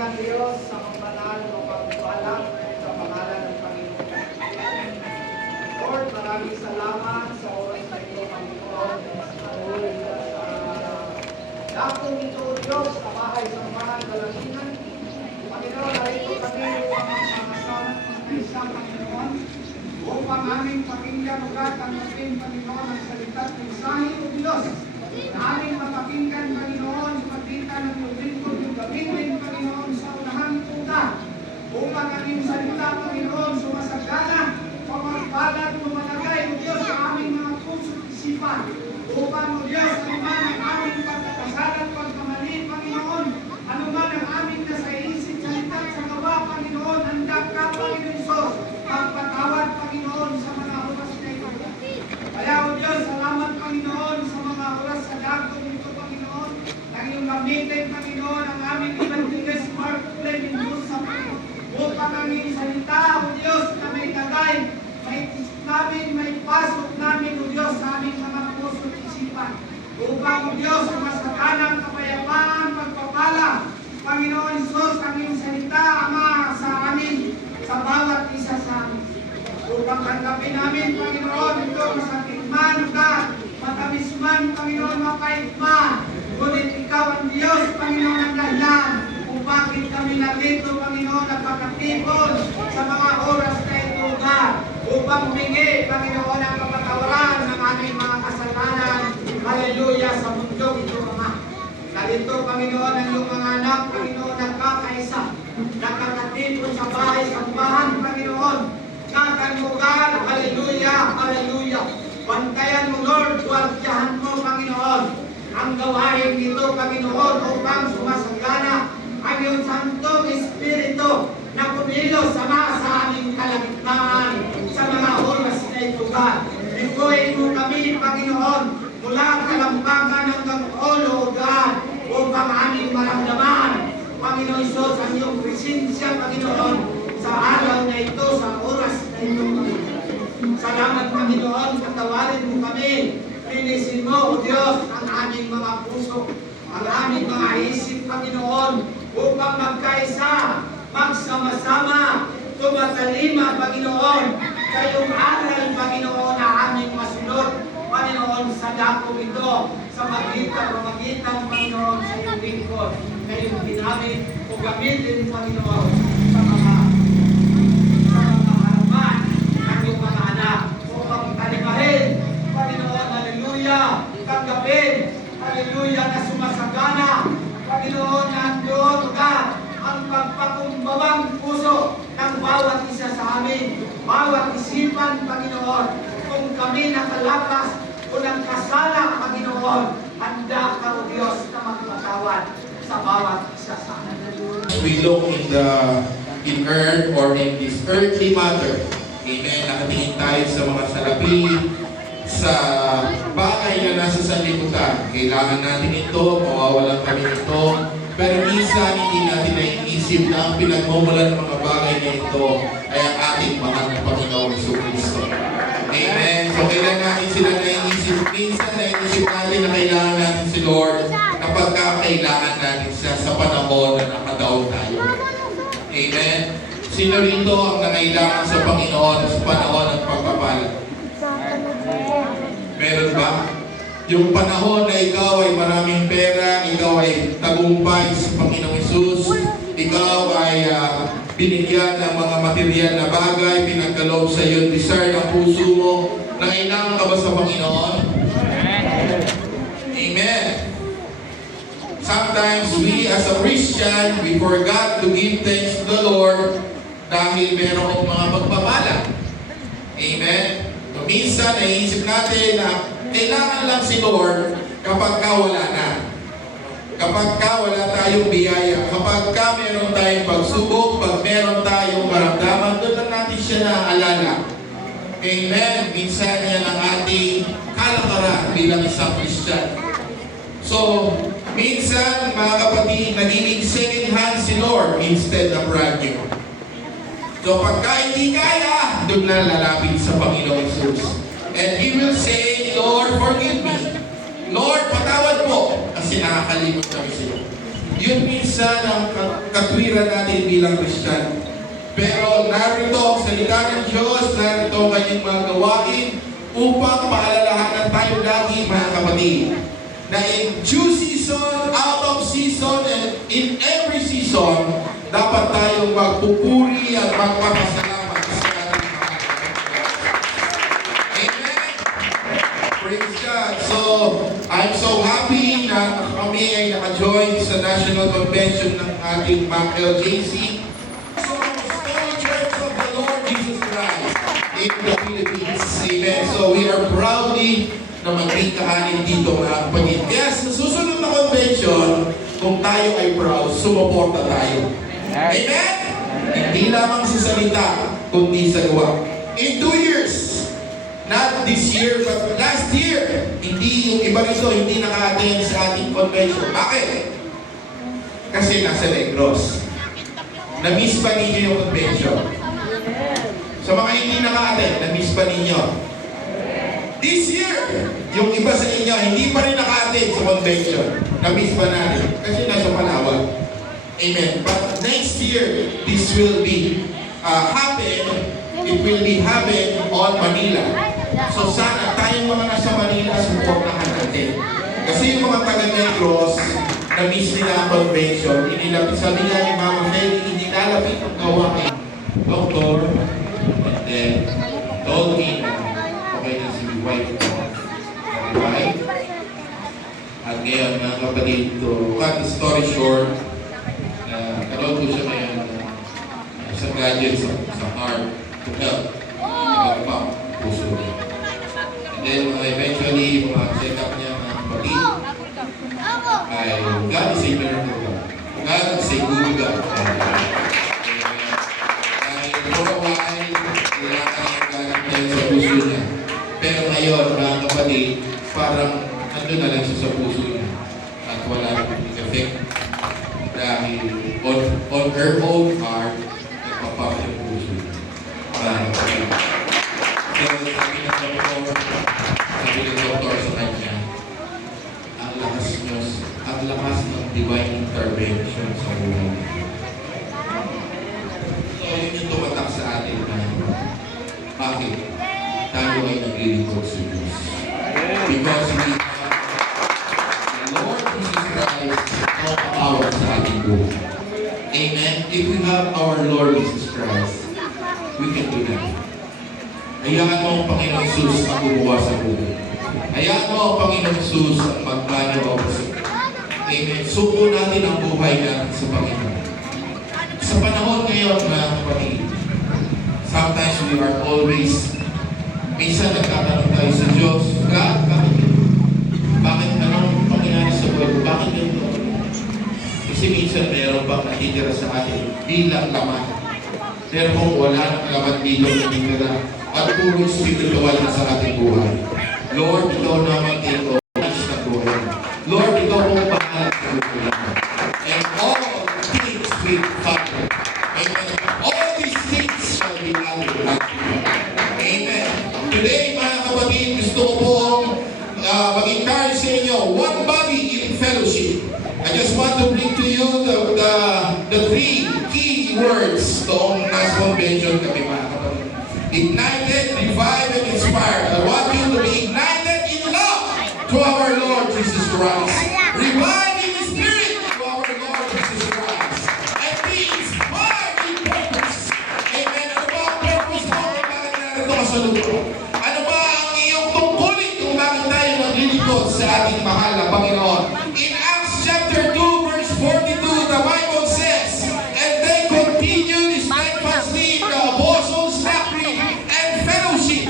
ng Diyos sa pagbanal o pagpalang sa pangalan ng Panginoon. Lord, maraming salamat sa oras na ito, Panginoon. Dakong ito, Diyos, sa bahay sa mahal dalanginan. Panginoon, narito kami upang magsama-sama ng isang Panginoon. Upang aming pakinggan ugat ang ating Panginoon ang salita't mensahe o Diyos. Aming mapakinggan, Panginoon, sa pagitan ng iyong lingkod, yung gamitin, Panginoon, sa unahang tuga. Upang aming salita, Panginoon, sumasagana, pamagpalat, lumalagay, o Diyos, sa aming mga puso at isipan. Upang, o Diyos, anuman ang aming pagkakasalat, pagkamali, Panginoon, anuman ang aming nasa isip, salita sa gawa, Panginoon, handak ka, Panginoon Isos, magpatawad, Panginoon, sa mga oras na ito. Kaya, o Diyos, salamat, Panginoon, sa mga oras sa dagong ito, Panginoon, nang iyong gamitin, Panginoon, ang aming evangelist Mark Clementus sa upang ang iyong salita, o Diyos, na may tagay, may namin, may pasok namin, o Diyos, sa aming mga puso at isipan. Upang, o Diyos, masaganang kapayapaan, pagpapala, Panginoon Isos, ang iyong salita, Ama, sa amin, sa bawat isa sa amin. Upang tanggapin namin, Panginoon, ito masakit man ka, matamis man, Panginoon, mapait man. Ngunit ikaw ang Diyos, Panginoon, ang dahilan kung bakit kami nandito, Panginoon, nagpakatipon sa mga oras na ito, God. Upang humingi, Panginoon, ang kapatawaran ng aming mga kasalanan. Hallelujah, sa mundong ito, Ama. Narito, Panginoon, ang iyong mga anak, Panginoon, nagkakaisa. Nakakatipon sa bahay, sa bahan, Panginoon. Nakalugar, hallelujah, hallelujah. Bantayan mo, Lord, tuwaltiyahan mo, Panginoon. Ang gawain nito, Panginoon, upang sumasagana ang iyong Santong Espiritu na kumilos sama sa aming kalagitnaan sa mga oras na ito, God. Biguin mo kami, Panginoon, mula kalambagan hanggang ulo, God, upang aming maramdaman, Panginoon Isos, ang iyong presensya, Panginoon, sa araw na ito, sa oras na ito, Panginoon. Salamat, Panginoon, patawarin mo kami. Pilisin mo, O Diyos, ang aming mga puso, ang aming mga isip, Panginoon, upang magkaisa, magsama-sama, tumatalima, Panginoon, sa iyong aral, Panginoon, na aming masunod, Panginoon, sa dako ito, sa magitan, Panginoon, sa iyong lingkod, na iyong ginamit o gamitin, Panginoon, sa mga harapan ng iyong mga anak, upang talimahin, Panginoon, hallelujah, tanggapin, hallelujah, na sumasagana, Panginoon, nandoon ka, ang pagpakumbabang puso ng bawat isa sa amin, bawat isipan, Panginoon, kung kami nakalapas o nagkasala, Panginoon, handa ka, O Diyos, na magpatawad sa bawat isa sa amin. We look in earth or in this earthly matter. Amen. Nakatingin tayo sa mga salapi, sa bagay na nasa sanlibutan. Kailangan natin ito, mawawalan kami nito. Pero minsan hindi natin naiisip na ang pinagmumulan ng mga bagay na ito ay ang ating mahal na Panginoong Jesucristo. Amen. So kailangan natin sila naiisip. Minsan naiisip natin na kailangan natin si Lord kapag kailangan natin siya sa panahon na nakadaon tayo. Amen. Sino rito ang nangailangan sa Panginoon sa panahon ng pagpapala? Meron ba? Yung panahon na ikaw ay maraming pera, ikaw ay tagumpay sa Panginoong Hesus, ikaw ay binigyan ng mga material na bagay, pinagkaloob sa iyo, desire ng puso mo, nangailangan ka ba sa Panginoon? Amen. Sometimes we as a Christian, we forgot to give thanks to the Lord dahil meron mga pagpapala. Amen. So, minsan, naiisip natin na kailangan lang si Lord kapag wala na. Kapag wala tayong biyaya, kapag meron tayong pagsubok, pag meron tayong maramdaman, doon lang natin siya naaalala. Amen. Minsan yan ang ating kalakaran bilang isang Christian. So, minsan, mga kapatid, nagiging second hand si Lord instead of brand new. So, pagka hindi kaya, doon na lalapit sa Panginoong Jesus. And He will say, Lord, forgive me. Lord, patawad po. Kasi nakakalimot kami sa iyo. Yun minsan ang katwiran natin bilang Christian. Pero narito ang salita ng Diyos, narito ang kanyang mga gawain upang paalalahanan tayo lagi, mga kapatid, na in due season, out of season, and in every season, dapat tayong magpupuri at magpapasalamat sa ating mga Amen? Praise God. So, I'm so happy na kami ay naka-join sa National Convention ng ating MAC-LJC. So, Stone Church of the Lord Jesus Christ in the Philippines. Amen. So, we are proudly na maging kahanin dito, mga kapatid. Kaya sa susunod na convention, kung tayo ay proud, sumuporta tayo. Amen? Hindi lamang sa salita, kundi sa gawa. In 2 years, not this year, but last year, hindi yung iba rito, hindi naka-attend sa ating convention. Bakit? Kasi nasa Negros. Na-miss pa ninyo yung convention. Sa mga hindi naka-attend, na-miss pa ninyo. This year, yung iba sa inyo, hindi pa rin naka-attend sa convention. Na-miss pa natin. Kasi nasa Palawan. Amen. But next year, this will be happen. It will be happen on Manila. So sana tayong mga nasa Manila, supportahan natin. Kasi yung mga taga-Negros, na-miss nila ang convention. Inilapit, sabi nga ni Mama Feli, inilalapit ang gawain. Doktor, and then told me, okay na si wife ko. Right? At ngayon, mga kapatid, to cut the story short, karoon ko siya ngayon sa gadget, sa heart, to help. Pag-pump, puso niya. And then, eventually, mga check-up niya, mga kapatid, ay God is a miracle. God is a good God. Dahil for a while, kailangan yung galang niya sa puso niya. Pero ngayon, mga kapatid, parang nandun na lang siya sa puso niya. At wala nang effect. Dahil on her own heart, nagpapap yung puso niya. Mga kapatid. So, sabi ng doktor sa kanya, ang lakas ng divine intervention sa buhay. So, yun yung tumatak sa atin na bakit tayo ay naglilingkod sa Diyos. Because we have the Lord Jesus Christ all power sa ating buhay. Amen? If we have our Lord Jesus Christ, we can do that. Hayaan mo ang Panginoon Jesus ang bumuha sa buhay. Hayaan mo ang Panginoon Jesus ang magplano o sa Amen. Suko natin ang buhay natin sa Panginoon. Sa panahon ngayon, mga kapatid, sometimes we are always, minsan nagtatanong tayo sa Diyos, God, bakit anong pangyayari sa buhay? Bakit ganito? Kasi minsan meron bang natitira sa atin bilang laman. Pero kung wala nang laman dito natitira, at puro spiritual na sa ating buhay. Lord, ikaw naman take over sa buhay. Lord, ikaw ang bahala sa buhay. And all things will follow. Amen. All these things shall be added unto you. Amen. Today, mga kapatid, gusto ko pong mag-encourage sa inyo, one body in fellowship. I just want to bring to you the three key words noong last convention kami, mga kapatid. Ignited, revive, and inspired. I want you to be ignited in love to our Lord Jesus Christ. Revive in the Spirit to our Lord Jesus Christ. And be inspired in purpose. Amen. Ano ba ang purpose mo kung bakit narito ka sa lupa? Ano ba ang iyong tungkulin kung bakit tayo maglilingkod sa ating mahal na Panginoon? In Acts chapter 2, verse 42, the Bible says, and they continued steadfastly in the apostles' doctrine and fellowship,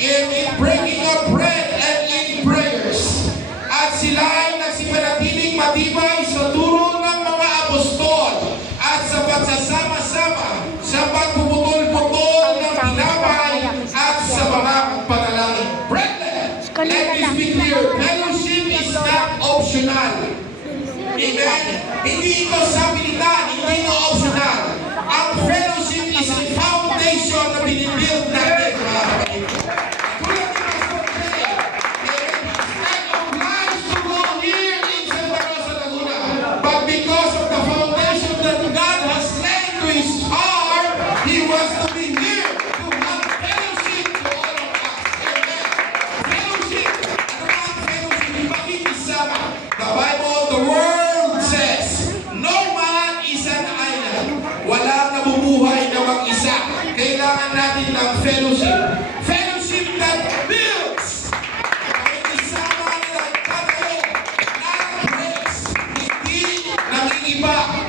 in breaking of bread and in prayers. At sila ay nagsipanatiling matibay sa turo ng mga apostol at sa pagsasama-sama sa pagpuputol-putol ng tinapay at sa mga panalangin. Brethren, let this be clear, fellowship is not optional. Amen? Hindi ito sabilidad, hindi ito optional. Ang fellowship is a foundation na binibuild natin, mga kapatid. Tulad ni Pastor Jay, it's not obliged to go here in Santa Rosa, Laguna. But because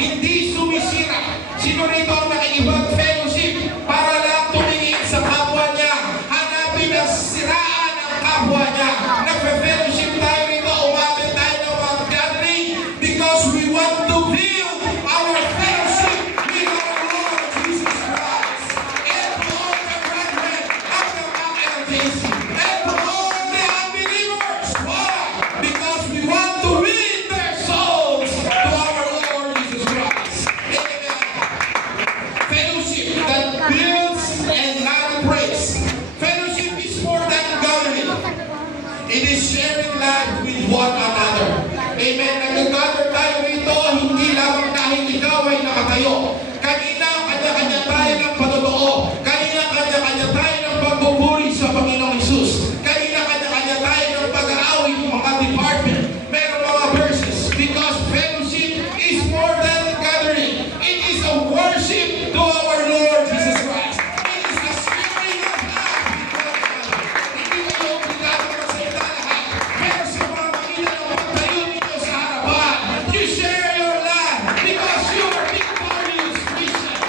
hindi sumisira. Sino rito ang nakikipag-fellowship para lang tumingin sa kapwa niya, hanapin ang siraan ng kapwa niya? Nagpe-fellowship tayo rito, umabot tayo ng mga gathering because we want to build our fellowship with our Lord Jesus Christ. And to all the brethren of the Mount LJC, and to all the unbelievers. Why? Because we want to win their souls to our Lord Jesus Christ. Amen. Fellowship that builds and not breaks. Fellowship is more than gathering. It is sharing life with one another. Amen. Nag-gather tayo rito, hindi lamang dahil ikaw ay nakatayo. Kanina, kanya-kanya tayo ng patotoo. Kanina, kanya-kanya tayo ng pagbuburi sa Panginoong Hesus. Kanina, kanya-kanya tayo ng pag-aawi ng mga department. Meron mga verses. Because fellowship is more than gathering. It is a worship to our Lord Jesus Christ. It is a sharing of life with one another. Hindi kayo obligado magsalita lahat. Pero sa mga makina na magtayo ninyo sa harapan, you share your life because you are victorious Christian.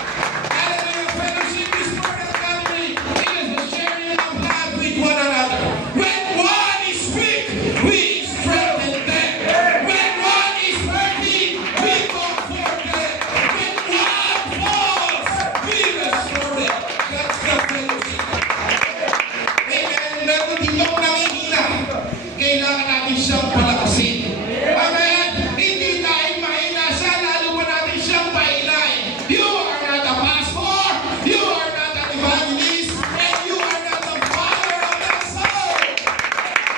Hallelujah. Fellowship is more than gathering. It is the sharing of life with one another. When one is weak, we strengthen them. When one is hurting, we comfort them. When one falls, we restore them. That's the fellowship. Amen. Meron ditong nangihina. Kailangan natin siyang palakasin. Amen. Hindi tayo mahina siya, lalo pa natin siyang pahilain. You are not a pastor, you are not an evangelist, and you are not the father of that soul.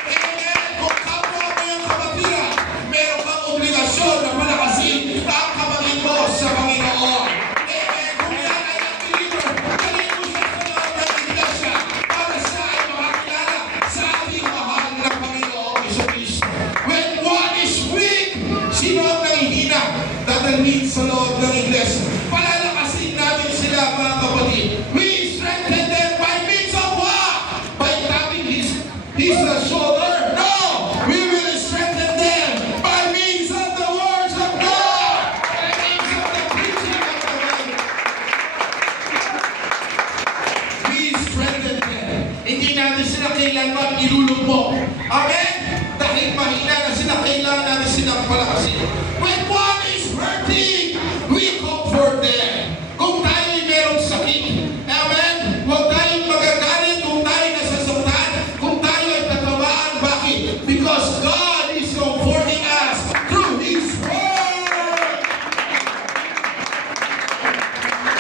Amen. Kung kapwa mo yung kapatiran, meron kang obligasyon na palakasin ang kapatid mo sa Panginoon. Amen. Kung yan ay ang believer, dalhin mo siya sa loob ng iglesia para siya ay makakilala sa ating mahal na Panginoong Jesucristo. When one is weak, sino ang nangihina? Dadalhin sa loob ng iglesia. Palalakasin natin sila, mga kapatid. We strengthen them by means of what? By tapping his shoulder? No! We will strengthen them by means of the words of God, by means of the preaching of the word. We strengthen them. Hindi natin sila kailanman ilulubog. Amen? Dahil mahina na sila, kailangan natin silang palakasin. When one is hurting, we comfort them. Kung tayo'y merong sakit, amen? Huwag tayong magagalit kung tayo'y nasasaktan, kung tayo ay tatabaan. Bakit? Because God is comforting us through His Word.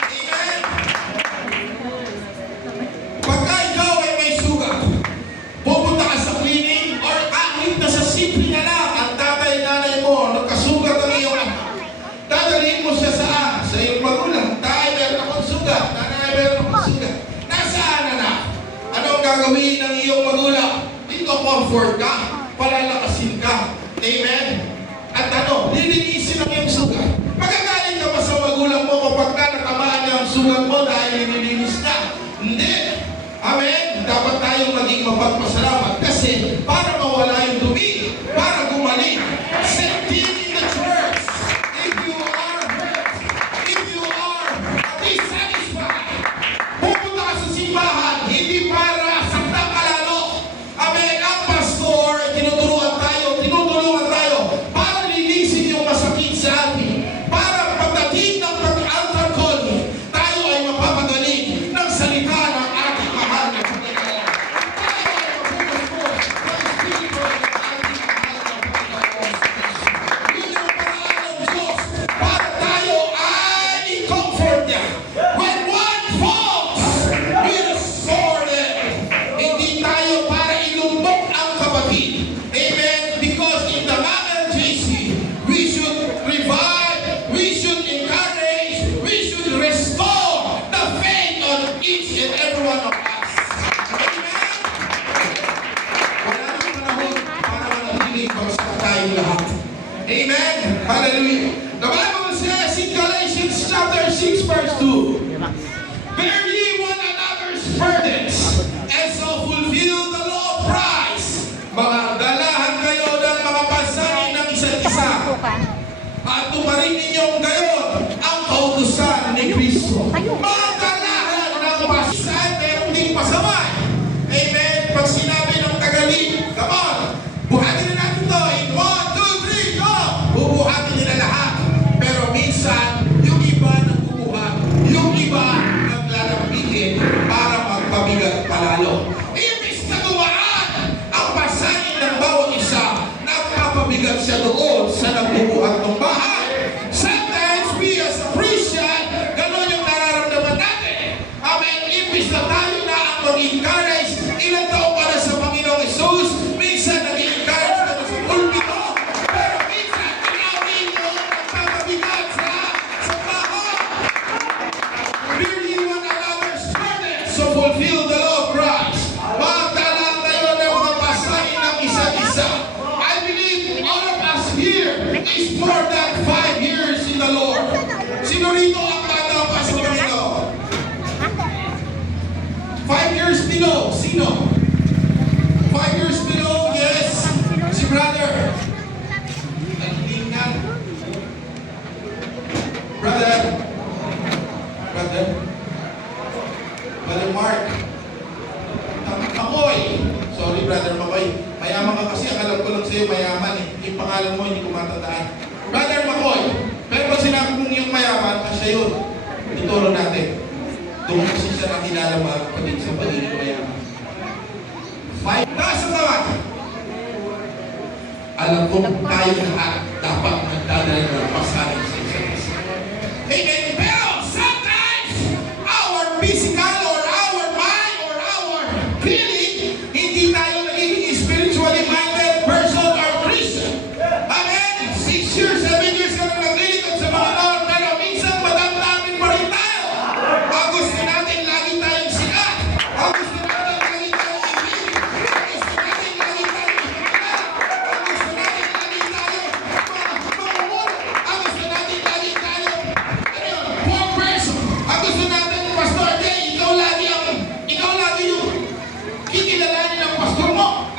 Amen? Pagka ikaw ay may sugat, pupunta ka sa clinic or kahit na sa simple na lang, ang tatay nanay mo, nagkasugat ang iyong anak. Dadalhin mo siya saan? Sa iyong magulang. Tay, meron akong sugat. Nanay, meron akong sugat. Nasaan anak? Ano ang gagawin ng iyong magulang? Dito comfort ka, palalakasin ka. Amen? At ano, lilinisin ang iyong sugat. Magagaling ka pa sa magulang mo kapag ka nakamaan niya ang sugat mo dahil nililinis ka. Hindi. Amen? Dapat tayong maging mapagpasalamat kasi para mawala yung dumi, para gumaling. Same thing in the church. If you are hurt, if you are dissatisfied, pupunta ka sa simbahan, hindi para saktan ka lalo. Amen? Ang pastor, tinutulungan tayo para linisin yung masakit sa atin. Para pagdating ng pag-altar call, tayo ay mapapagaling ng salita ng ating mahal na Panginoon. Tayo ay mapupuspos ng Espiritu ng ating mahal na Panginoon. Yun yung paraan ng Diyos para tayo ay i-comfort niya. When one falls, we restore them. Hindi tayo para ilumbok ang kapatid. Amen? Because in the LJC, we should revive, we should encourage, we should restore the faith of each and every one of us. Amen? Wala nang panahon para manatiling bagsak tayong lahat. Amen? Hallelujah. The Bible says in Galatians chapter 6 verse 2, bear ye one another's burdens, and so fulfill the law of Christ. Mga dalahan kayo ng mga pasanin ng isa't isa. at tumarin ninyong gayon ang kautusan ni Kristo. Mga kalahan ng pasisan, meron ding pasaway. Amen? Pag sinabi ng tagaling, come on, buhatin na natin to in 1, 2, 3, go! Bubuhatin nila lahat. Pero minsan, yung iba nagbubuhat, yung iba naglalambingin para magpabigat palalo. Ibig na dumaan ang pasanin ng bawat isa, nagpapabigat siya doon sa nagbubuhat ng bahay. Sometimes we as a Christian, gano'n yung nararamdaman natin. Amen. Ibig na tayo na ang mag-encourage, ilang taon para sa Panginoong Jesus, minsan nag-encourage na sa pulpito, pero minsan tinawin nyo nagpapabigat sa bahay. Really want another servant to fulfill the law of Christ. Magtalaan tayo ng mga pasahin ng isa't isa. I believe all of us here is more than 5 years in the Lord. Sino rito ang bata pa sa Panginoon? 5 years below. Sino? 5 years below, yes. Si brother. Nagtingan. Brother. Brother Mark. Makoy. Sorry, Brother Makoy. Mayaman ka kasi. Alam ko lang sa'yo, mayaman eh. Yung pangalan mo, hindi ko matandaan. Brother Makoy. Pero pag sinabi mong yung mayaman, siya yun. Ituro natin. Doon kasi siya nakilala mga kapatid sa pagiging mayaman. 5. Nasa tawag. Alam ko tayo lahat dapat nagdadala ng pasanin sa isa't isa. Amen. Pero sometimes, our physical or our mind or our feeling, hindi tayo nagiging spiritually minded person or Christian. Amen. 6 years, 7 years ka na naglilingkod sa Panginoon, pero minsan madamdamin pa rin tayo. Ang gusto natin, lagi tayong sikat. Ang gusto natin, lagi tayong ibig. Ang gusto natin, lagi tayong ikikilang. Ang gusto natin, lagi tayong mamumulot. Ang gusto natin, lagi tayong poor person. Ang gusto natin, Pastor Jay, ikaw lagi yung kikilalanin ng pastor mo.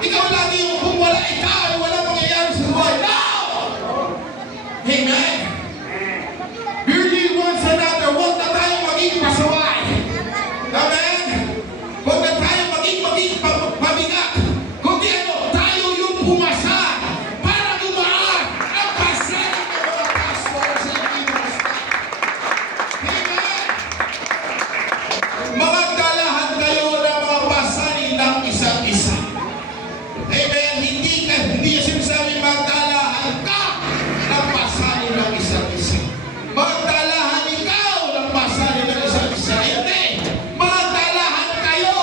Ikaw lagi yung kung wala ikaw, wala mangyayari sa buhay. No! Amen. We need one another. Huwag na tayo maging pasaway. Amen. Huwag na tayo maging mabigat. Kundi tayo yung pumasa para dumaan ang pasanin ng mga pastor sa ibang basta. Amen. Mga dalahan kayo ng mga pasanin ng isa't isa. Amen. Hindi sinasabi magdalahan ka ng pasanin ng isa't isa. Magdalahan ikaw ng pasanin ng isa't isa. Hindi. Magdalahan kayo.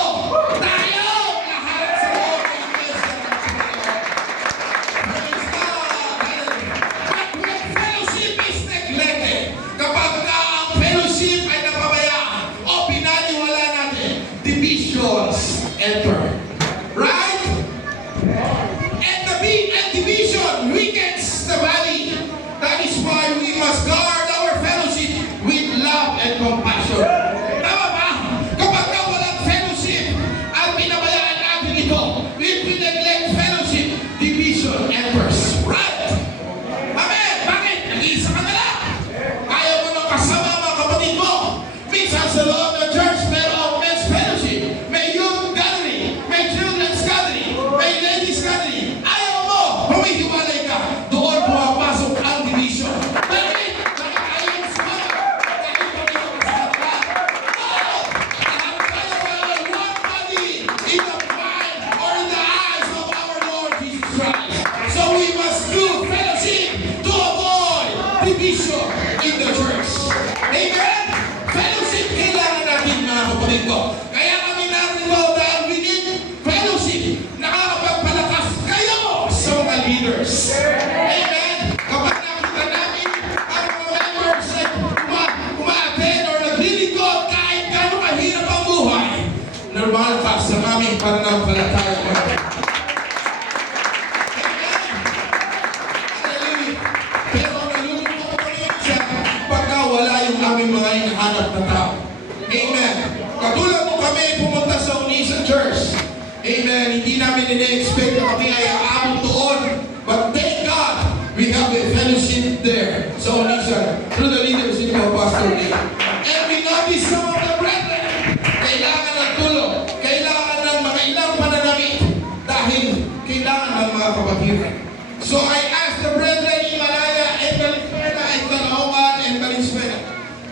Tayo lahat sa loob ng iglesia ng Panginoon. Praise God. But when fellowship is neglected, kapag ang fellowship ay napabayaan o pinaniwala natin, divisions enter. Right? And division weakens the body. That is why we must guard our fellowship with love and compassion. Tama ba? Kapag walang fellowship at pinabayaan natin ito, if we neglect fellowship, division enters. Right? Amen? Bakit? Nag-iisa ka na lang. Ayaw mo nang kasama mga kapatid mo. Minsan sa loob ng church, merong men's fellowship. May youth gathering. May children's gathering. May ladies gathering. Ayaw mo. Humihiwalay ka. Doon pumapasok ang division. Bakit? Bakit ayaw mo sumama? Bakit mo dito kasama ka? No! Lahat tayo ay one body in the mind or in the eyes of our Lord Jesus Christ. So we must do fellowship to avoid division in the church. Amen? Fellowship kailangan natin mga kapatid ko. Kaya kami narito dahil we need fellowship. Nakakapagpalakas kayo sa mga leaders. Amen? Kapag nakita namin ang mga members ay uma-attend or naglilingkod kahit gano'ng kahirap ang buhay, normal pa sa aming pananampalataya. Amen? Hallelujah. Pero nalulungkot ko ngayon siya pagka wala yung aming mga hinahanap na tao. Amen. Katulad mo kami pumunta sa Unisa Church. Amen. Hindi namin ina-expect na kami ay aabot doon. But thank God, we have a fellowship there sa Onisan through the leadership of Pastor Dave. And we notice some of the brethren, kailangan ng tulong, kailangan ng mga ilang pananamit dahil kailangan ng mga kapatiran. So I asked the brethren in Malaya and Valenzuela and Caloocan and Valenzuela.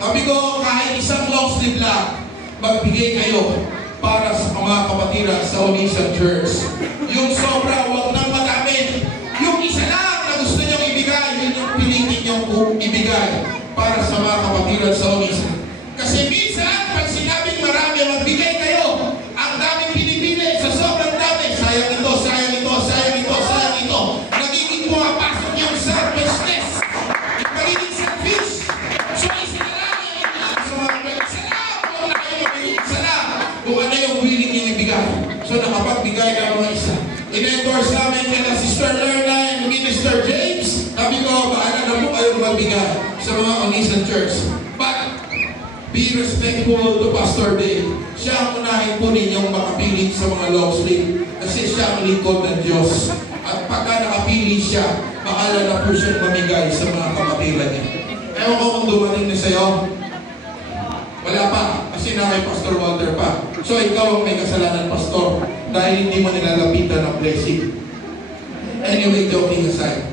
Sabi ko, kahit isang long sleeve lang, magbigay kayo para sa mga kapatiran sa Onisan Church. Yung sobra, huwag nang madami. Yung isa lang na gusto niyong ibigay, yun yung pilitin niyong ibigay para sa mga kapatiran sa Onisan. Kasi minsan, pag sinabing marami, magbigay kayo. Ang daming pinipili sa sobrang dami. Sayang ito, sayang ito, sayang ito, sayang ito. Nagiging pumapasok yung selfishness. Nagiging selfish. So, isa na lang yung sa mga isa lang. Huwag na kayo mabigay. Isa lang. Kung ano yung willing yung ibigay. So, nakapagbigay ka mga isa. In-endorse namin kaya Sister Lerna and Minister James. Sabi ko, bahala na po kayong magbigay sa mga Onisan Church. But, be respectful to Pastor Dave. Siya ang unahin po ninyong makapiling sa mga long sleeve. Kasi siya ang lingkod ng Diyos. At pagka nakapili siya, bahala na po siyang mamigay sa mga kapatiran niya. Ewan ko kung dumating na sa'yo. Wala pa. Kasi na kay Pastor Walter pa. So ikaw ang may kasalanan, Pastor. Dahil hindi mo nilalapitan ng blessing. Anyway, joking aside.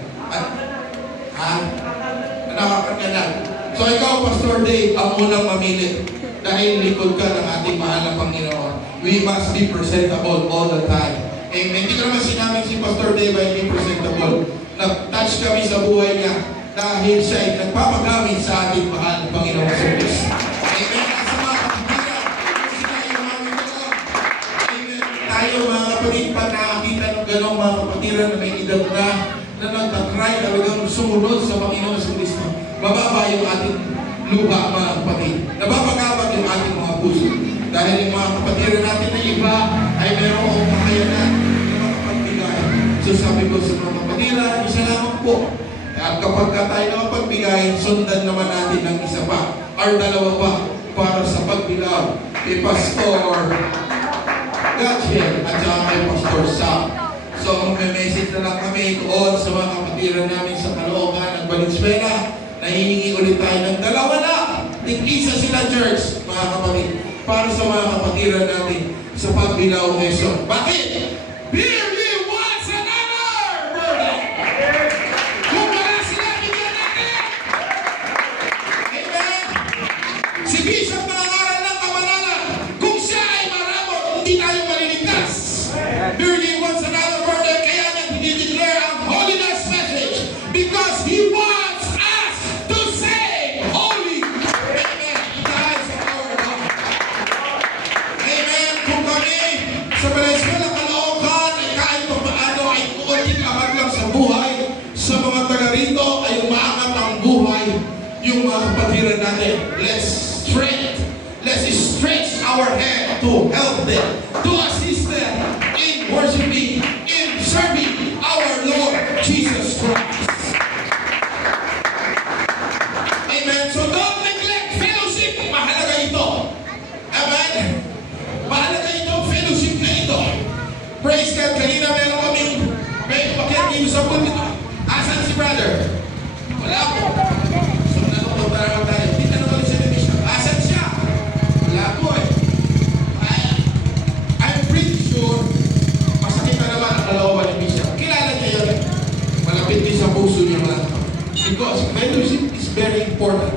Nakakaganan. So ikaw, Pastor Dave, ang unang mamili. Dahil likod ka ng ating mahal na Panginoon. We must be presentable all the time. Amen. Hindi ko naman sinabi si Pastor Dave ay hindi presentable. Nag-touch kami sa buhay niya dahil siya ay nagpapagamit sa ating mahal na Panginoon sa Diyos. Amen. Nasa mga kapatiran, sila ay umamit ko. Amen. Tayo mga kapatid, pag nakakita ng gano'ng mga kapatiran na may edad na nagtatry talagang sumunod sa Panginoon sa Kristo. Mababa yung ating luha, mga kapatid. Nababagabag yung ating mga puso. Dahil yung mga kapatiran natin na iba ay merong kakayanan na makapagbigay. So sabi ko sa mga kapatiran, isa lamang po. At kapag tayo nakapagbigay, sundan naman natin ng isa pa or dalawa pa para sa pagbilaw kay Pastor Gatchel at saka kay Pastor Sam. So mag-message na lang kami doon sa mga kapatiran namin sa Caloocan at Valenzuela. Nahihingi ulit tayo ng dalawa na. Tig-isa sila church, mga kapatid, para sa mga kapatiran natin sa pagbilaw Quezon. Bakit? Really wants another burden. Kung wala sila, bigyan natin. Amen? Si Bishop nangangaral ng kamalanan. Kung siya ay maramot, hindi tayo maliligtas. Really wants another burden, kaya niya dinideclare ang holiness message because He wants us to say holy. Amen. Dahil sa power of God. Amen. Kung kami sa Valenzuela, Caloocan ay kahit pa paano ay kukunting angat lang sa buhay, sa mga taga rito ay umaangat ang buhay yung mga kapatiran natin. Let's stretch our hand to help them, to assist them in worshiping, in serving our Lord Jesus Christ. Amen. So don't neglect fellowship. Mahalaga ito. Amen. Mahalaga itong fellowship na ito. Praise God. Kanina meron kaming may pakiagin sa pulpito. Asan si brother? Wala po. So nanong tayo. Hindi na naman siya ni Bishop. Asan siya? Wala po eh. I'm pretty sure masakit na naman ang kalooban ni Bishop. Kilala niya yun eh. Malapit din sa puso niya mga. Because fellowship is very important.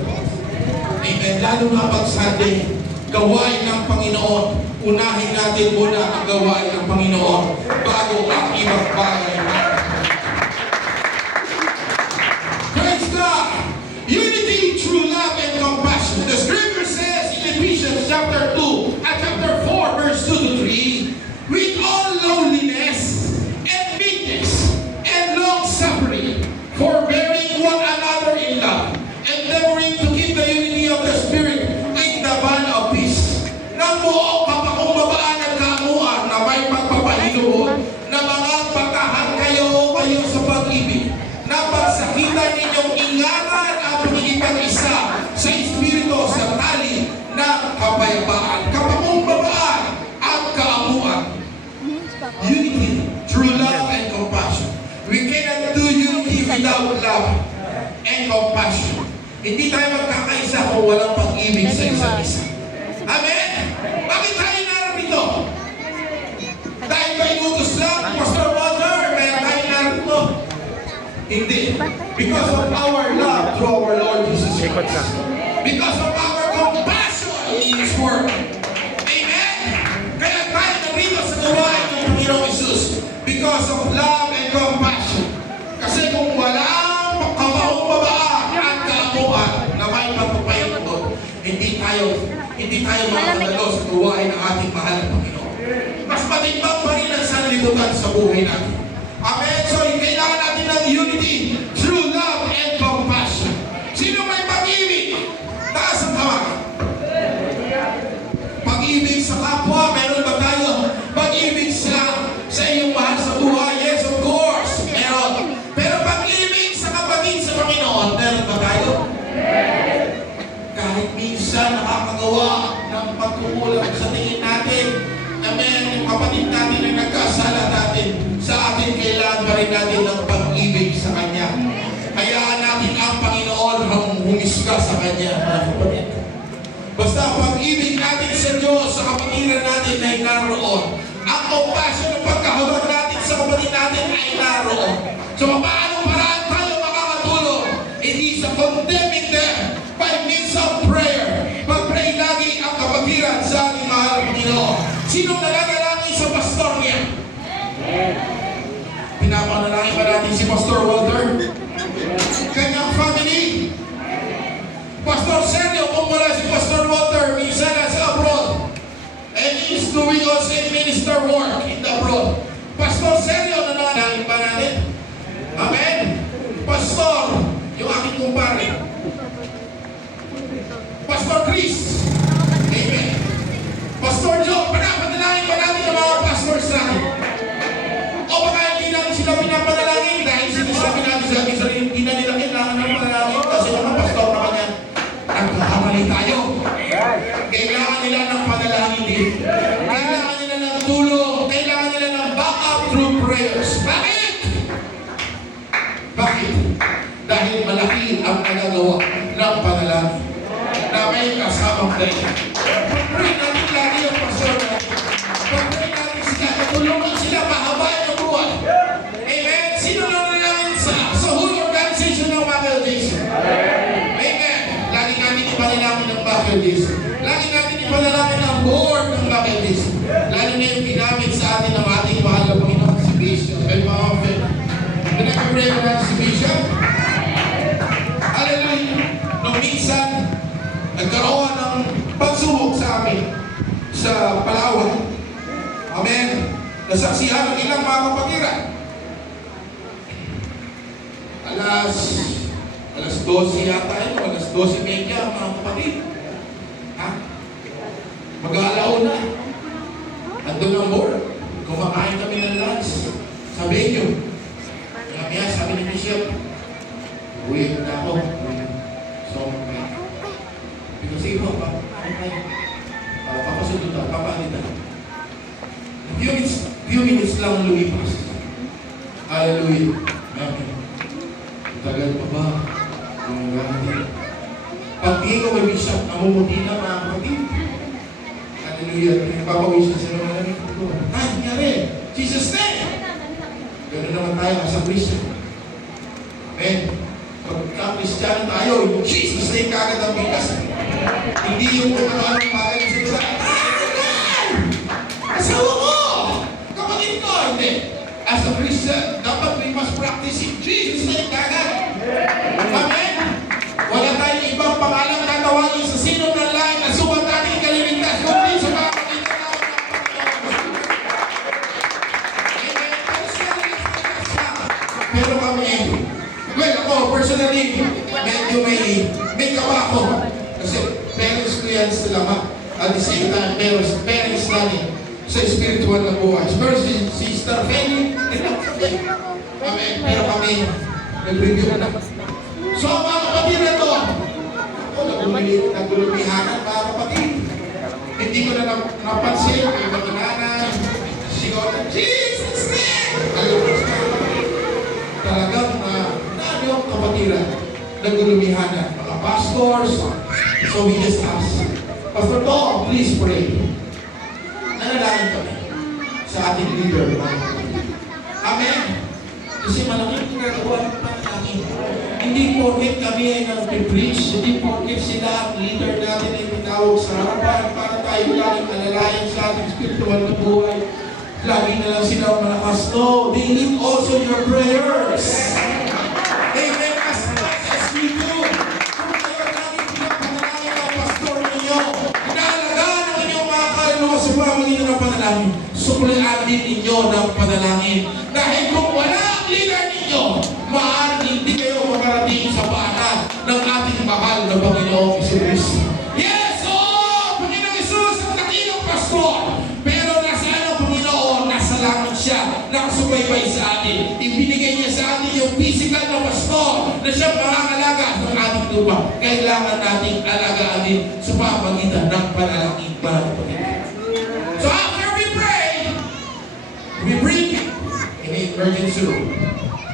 Amen. Lalo na pag Sunday, gawain ng Panginoon. Unahin natin muna ang gawain ng Panginoon bago ang ibang bagay. Praise God! Unity, true love, and compassion. The scripture says in Ephesians chapter 2 and chapter 4 verse 2 to 3, with all lowliness and meekness and long suffering, forbearing one another in love, endeavoring to keep the unity of the Spirit in the bond of peace. Nang buong kapakumbabaan at kaamuan na may pagpapahinuhod, na mga patahan kayo sa pag-ibig, na pagsakitan ninyong ingatan ang pagkikipag-isa sa Espiritu sa tali ng kapayapaan, kapakumbabaan at kaamuan. Unity, true love, and compassion. We cannot do unity without love and compassion. Hindi tayo magkakaisa kung walang pag-ibig sa isa't isa. Amen? Bakit tayo narito? Dahil ba inutos lang, Pastor Walter, kaya tayo narito? Hindi. Because of our love through our Lord Jesus Christ. Because of our compassion in His Word. Amen? Kaya tayo narito sa gawain ng Panginoong Isus. Because of love and compassion. Kasi kung walang kapaubabaan at kaamuan na may pagpapayunod, hindi tayo makakadalo sa gawain ng ating mahal na Panginoon. Mas matimbang pa rin ang sanlibutan sa buhay natin. Amen? So, kailangan natin ng unity through love and compassion. Sino may pag-ibig? Taas ang kamay. Pag-ibig sa kapwa, meron ba tayo? Pag-ibig sa iyong mahal sa buhay? Yes, of course. Meron. Pero pag-ibig sa kapatid sa Panginoon, meron ba tayo? Kahit minsan nakakagawa ng pagkukulang sa tingin natin, amen, yung kapatid natin ay nagkasala natin, sa atin kailangan pa rin natin ng pag-ibig sa Kanya. Hayaan natin ang Panginoon ang humisga sa Kanya, mga kapatid. Basta pag-ibig natin sa Diyos, sa kapatiran natin ay naroon. Ang compassion ng pagkahabag natin sa kapatid natin ay naroon. So, paano paraan tayo makakatulong? Hindi sa condemning them by means of prayer. Pag-pray lagi ang kapatiran sa ating mahal na Panginoon. Sinong nalagalangin sa pastor niya? Pinapanalangin ba natin si Pastor Walter? Kanyang family? Pastor Sergio, kung wala si Pastor Walter, minsan nasa abroad. And he's doing also minister work in the abroad. Pastor Sergio, nanalangin ba natin? Amen? Pastor, yung aking kumpare. Pastor Chris. Amen. Pastor Joe, panapanalangin ba natin ang mga pastors natin? O baka hindi natin sila pinapanalangin dahil sinasabi natin sa ating sarili, hindi na nila kailangan ng panalangin kasi mga pastor naman yan. Nagkakamali tayo. Kailangan nila ng panalangin din. Kailangan nila ng tulong. Kailangan nila ng backup through prayers. Bakit? Bakit? Dahil malaki ang nagagawa ng panalangin na may kasamang dahil. Pag-pray natin lagi ang pastor natin. Pag-pray natin sila. Patulungan sila mahabayan ang buwan. Amen? Sino na namin sa whole organization ng Baptist? Amen? Lagi natin ipanalangin ng Baptist. Lagi natin ipanalangin ang board ng Baptist. Lalo na yung ginamit sa atin ng ating mahal na Panginoon si Bishop. And mga often, pinag-pray mo natin si Bishop. Hallelujah! Nung minsan, nagkaroon ng pagsubok sa amin sa Palawan. Amen. Nasaksihan ng ilang mga kapatiran. Alas 12 yata yun, alas 12:30 mga kapatid. Ha? Mag-aalaon na. Andun ang board. Kumakain kami ng lunch sa venue. Kaya sabi ni Bishop, uwi na ako. So, sige po, papasunod na, papalita. Few minutes lang lumipas. Hallelujah. Amen. Tagal pa ba? Pagtingin ko may Bishop, namumuti na mga kapatid. Hallelujah. Nagpapawisan sa naman namin. Ay, nangyari. Jesus name. Ganoon naman tayo as a Christian. Amen. Pagka-Christian tayo, yung Jesus name kagad ang bigas. Hindi yung ano-anong bagay sa isa. Asawa ko! Kapatid ko! Hindi. As a Christian, dapat we must practice in Jesus name kagad. Amen? Wala tayong ibang pangalang tatawagin sa sino ng lahat na suwat ating kaliligtas. Kundi sa mga pagkakataon ng Panginoon. Amen? Pero kami, well, ako personally, medyo may kawa ako. Kasi parents ko yan sila ma. At the same time, parents natin sa spiritual na buhay. Pero si Sister Fanny, amen. Pero kami, nag-review na. So, mga kapatid na to, ako, nagulumihanan, mga kapatid. Hindi ko na napansin, may mga nanay, sigaw na, Jesus name! Talagang na ano yung kapatiran. nagulumihanan, mga pastors. So we just ask, Pastor Tom, please pray. Nanalangin kami sa ating leader. Amen. Kasi malaking ginagawa ng panalangin. Hindi porket kami ay nag-preach, hindi porket sila ang leader natin ay tinawag sa harapan para tayo laging alalayan sa ating spiritual na buhay. Lagi na lang sila malakas. No, they need also your prayers. Amen. As much as we do, kung kayo laging pinapanalangin ang pastor ninyo, inaalagaan ang inyong mga kaluluwa sa pamamagitan ng panalangin, suklian din ninyo ng panalangin. Dahil kung wala ang leader ninyo, maaaring hindi kayo makarating sa paanan ng ating mahal na Panginoong Isus. Yes! Oh! Panginoong Isus ang dakilang pastor! Pero nasaan ang Panginoon? Nasa langit siya, nakasubaybay sa atin. Ibinigay niya sa atin yung physical na pastor na siyang makakalaga ng ating lupa. Kailangan nating alagaan din sa pamamagitan ng panalangin para ng Panginoon. So after we pray, we bring him in an emergency room.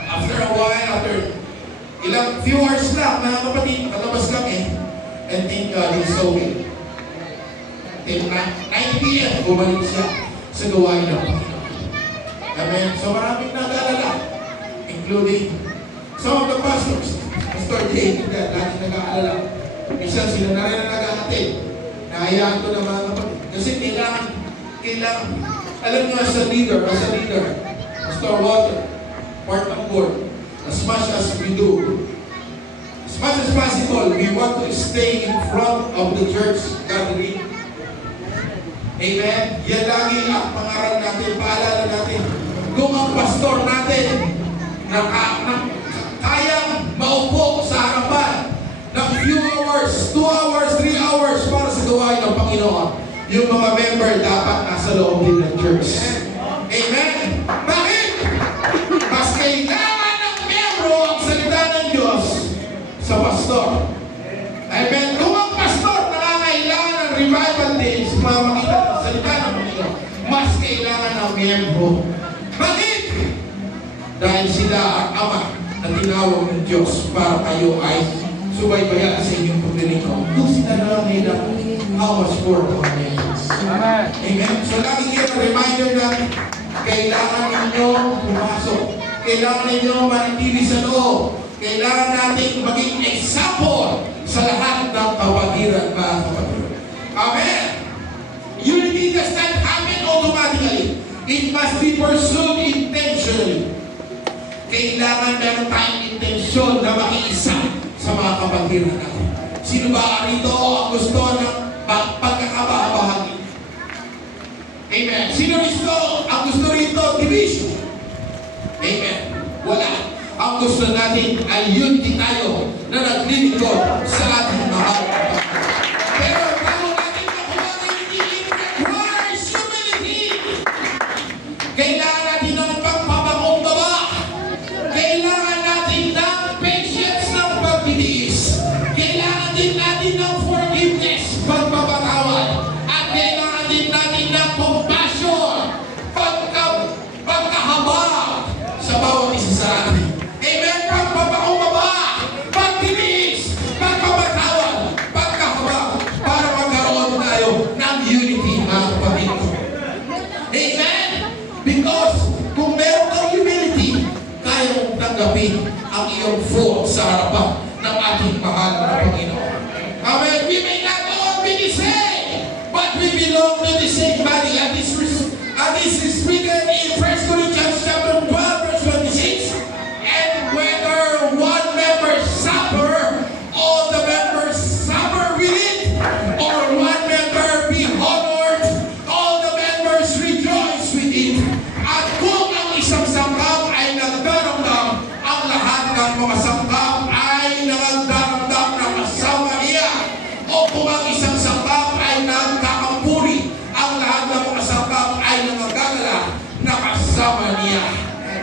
After a while, after few hours lang, mga kapatid, nakalabas kami, and thank God he's so well. Till 9 p.m., bumalik siya sa gawain ng Panginoon. Amen. So maraming nag-aalala, including some of the pastors. Pastor Jay, lagi nag-aalala. Minsan sila na rin ang nag-aatin. Nahayaan ko na mga kapatid. Kasi kailangan, alam nyo as a leader, Pastor Walter, part ng board, as much as we do, as much as possible, we want to stay in front of the church gathering. Amen? Yan lagi ang pangaral natin, paalala natin. Kung ang pastor natin kayang maupo sa harapan ng few hours, 2 hours, 3 hours para sa gawain ng Panginoon, yung mga member dapat nasa loob din ng church. Amen? Bakit? Mas kailangan ng membro ang salita ng Diyos sa pastor. Amen? Kung ang pastor nangangailangan ng revival day sa pamamagitan ng salita ng Panginoon, mas kailangan ng membro. Bakit? Dahil sila ang ama na tinawag ng Diyos para kayo ay subaybayan sa inyong paglilingkod. Kung sila nangangailangan, how much more to Amen. Amen. So lagi kayo reminder na kailangan ninyo pumasok. Kailangan ninyo manatili sa loob. Kailangan natin maging example sa lahat ng kapatiran, mga kapatiran. Amen. Unity does not happen automatically. It must be pursued intentionally. Kailangan meron tayong intensyon na makiisa sa mga kapatiran natin. Sino ba rito ang gusto ng pagkakabahagi? Amen. Sino rito ang gusto rito? Division. Amen. Wala. Ang gusto natin ay unity tayo na naglilingkod sa ating mahal. Pero bago natin makuha ng unity, it requires humility. Kailangan natin ng pagpapakumbaba. Kailangan natin ng patience ng pagtitiis. Kailangan din natin ng forgiveness, pagpapatawad. At kailangan din natin ng compassion, pagkahabag sa bawat isa sa atin. Amen. Pagpapakumbaba, pagtitiis, pagpapatawad, pagkahabag, para magkaroon tayo ng unity, mga kapatid. Amen. Because kung meron kang humility, kaya mong tanggapin ang iyong fault sa harapan ng ating mahal na Panginoon. Amen. We may not all be the same, but we belong to the same body. And this is written in 1 Corinthians chapter 12, verse 26. And whether one member suffer, all the members suffer with it, or one member be honored, all the members rejoice with it. At kung ang isang sangkap ay nagdaramdam, ang lahat ng mga sangkap ay nagdaramdam ng kasama niya. O kung ang isang sangkap ay nagkakampuri, ang lahat ng mga sangkap ay nagagala na kasama niya.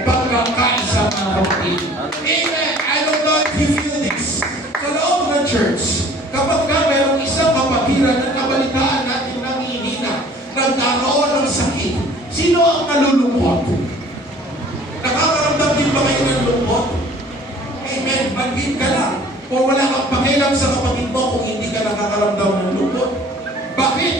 Pagkakaisa ng kapatid. Amen. I don't know if you feel this. Sa loob ng church, kapag ka mayroong isang kapatiran na nabalitaan natin nanghihina, nagkaroon ng sakit, sino ang nalulungkot? Nakakaramdam din ba kayo ng lungkot? Amen. Mag-give ka lang. For lang sa kapatid mo kung hindi ka nakakaramdam ng lungkot. Bakit?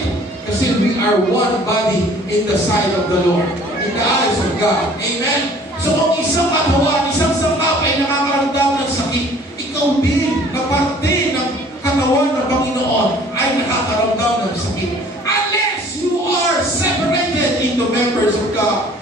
Kasi we are one body in the sight of the Lord, in the eyes of God. Amen? So kung isang katawan, isang sangkap ay nakakaramdam ng sakit, ikaw din na parte ng katawan ng Panginoon ay nakakaramdam ng sakit. Unless you are separated into members of God.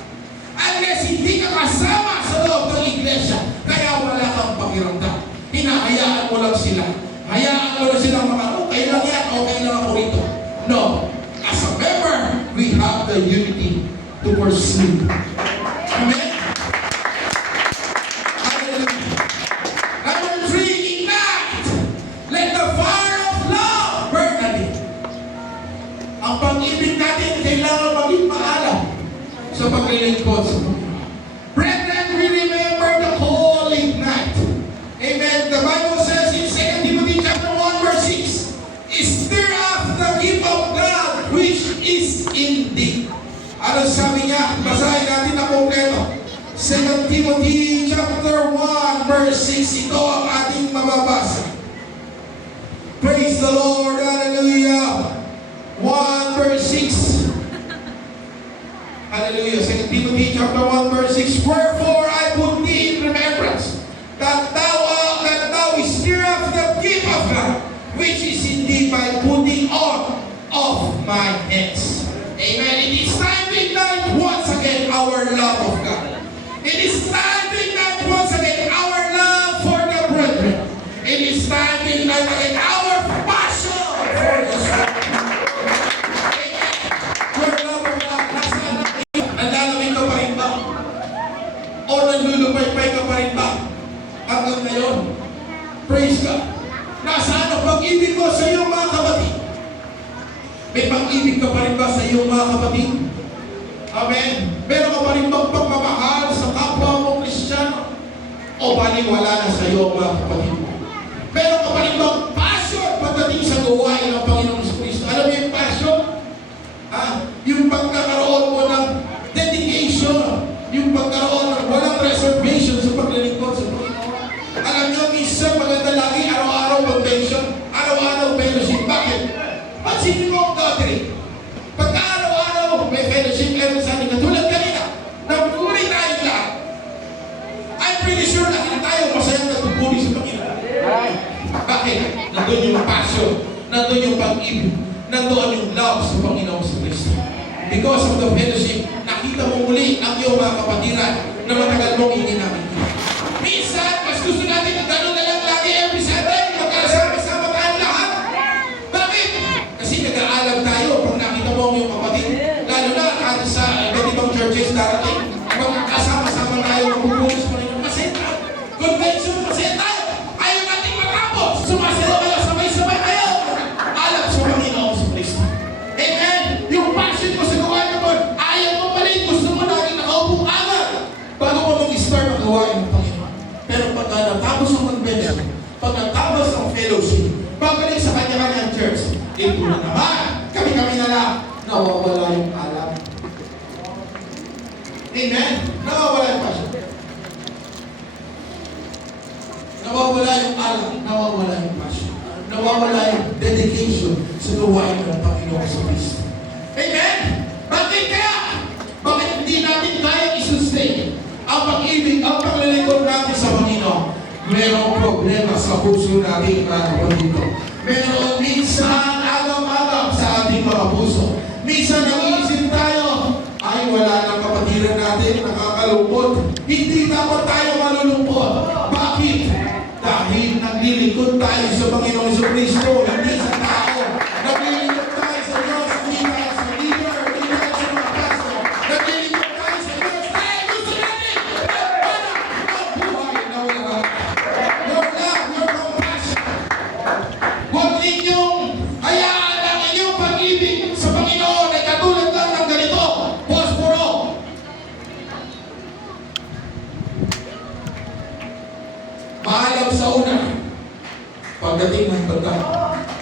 Unless hindi ka kasama sa loob ng iglesia, kaya wala kang pakiramdam. Hinahayaan mo lang sila. Hayaan mo lang silang okay lang yan, okay lang ako rito. No. As a member, we have the unity to pursue. Amen? Hallelujah. Number 3, ignite. Let the fire of love burn natin. Ang pag-ibig natin kailangan maging maalam sa paglilingkod sa Panginoon. Brethren, we remember the holy night. Amen. The Bible says in 2 Timothy chapter 1 verse 6, stir up the gift of God which is in thee. Ano sabi niya? Basahin natin na kompleto. 2 Timothy chapter 1 verse 6. Ito ang ating mababasa. Praise the Lord. Hallelujah. 1 verse 6. Hallelujah. 2 Timothy chapter 1 verse 6. Wherefore I put thee in remembrance that thou stir up the gift of God which is in thee by putting on of my hands. Amen. It is time to ignite once again our love of God. It is time to ignite once again our love for the brethren. It is time to ignite again our passion for this world. Amen. Your love of God, nasaan natin? Nanlalawin ka pa rin ba? O nanlulupay-pay ka pa rin ba? Hanggang ngayon. Praise God. Nasaan ang pag-ibig ko sa iyong mga kapatid? May pag-ibig ka pa rin ba sa iyong mga kapatid? Amen. Meron ka pa rin bang pagmamahal sa kapwa mo Kristiyano? O baliwala na sa iyong mga kapatid mo? Meron ka pa rin bang passion pagdating sa gawain ng Panginoon sa Kristo? Alam mo yung passion? Yung pagkakaroon mo ng dedication, yung pagkaroon ng walang reservation sa paglilingkod sa Panginoon. Alam niyo, minsan maganda lagi araw-araw mag-pension, araw-araw fellowship. Bakit? Pansinin mo ang gathering. Pagka araw-araw may fellowship, every Sunday, katulad kanina, nagpupuri tayo lahat. I'm pretty sure na tayo masayang nagpupuri sa Panginoon. Bakit? Nandun yung passion, nandun yung pag-ibig, nandun yung love sa Panginoon sa Kristo. Because of the fellowship, nakita mo muli ang iyong mga kapatiran na matagal mong hindi nakikita. Minsan, mas gusto natin na gano'n na lang lagi every Sunday, magkasama-sama tayo lahat. Bakit? Kasi nag-aalam tayo pag nakita mo ang iyong kapatid. Lalo na kahit sa ibang churches darating, magkasama-sama tayo, magpupulis mo rin. Masaya tayo. Convention, masaya tayo. Ayaw natin matapos. Sumasayaw kayo, sabay-sabay kayo. Alam sa Panginoon sa Kristo. Amen? Yung passion mo sa gawain mo, ayaw mo mali, gusto mo lagi nakaupong agad bago mo mag-start ang gawain ng Panginoon. Pero pagka natapos ang convention, pag natapos ang fellowship, pagkalik sa kanya-kanyang church, ito na naman, kami-kami na lang, nawawala yung alam. Amen? Nawawala yung passion. Nawawala yung alam, nawawala yung passion. Nawawala yung dedication sa gawain ng Panginoon sa Kristo. Amen? Bakit kaya? Bakit hindi natin kaya i-sustain ang pag-ibig, ang paglilingkod natin sa Panginoon? Merong problema sa puso natin, mga kapatid. Meron minsan agam-agam sa ating mga puso. Minsan nag-iisip tayo, ay wala nang kapatiran natin, nakakalungkot. Hindi dapat tayo malulungkot. Bakit? Dahil naglilingkod tayo sa Panginoon sa Kristo, hindi sa tao. Naglilingkod tayo sa Diyos, hindi tayo sa leader, hindi tayo sa mga pastor. Naglilingkod tayo sa Diyos. Ay, gusto natin! Para ang buhay na wala. Your love, your compassion. Huwag ninyong hayaan ang inyong pag-ibig sa Panginoon ay katulad lang ng ganito, posporo. Maalam sa una, pagdating ng bata,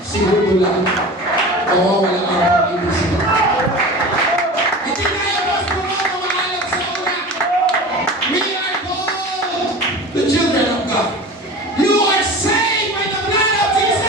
siguro lang, mawawala ang pag-ibig sa Panginoon. Hindi tayo posporo na maalam sa una. We are called the children of God. You are saved by the blood of Jesus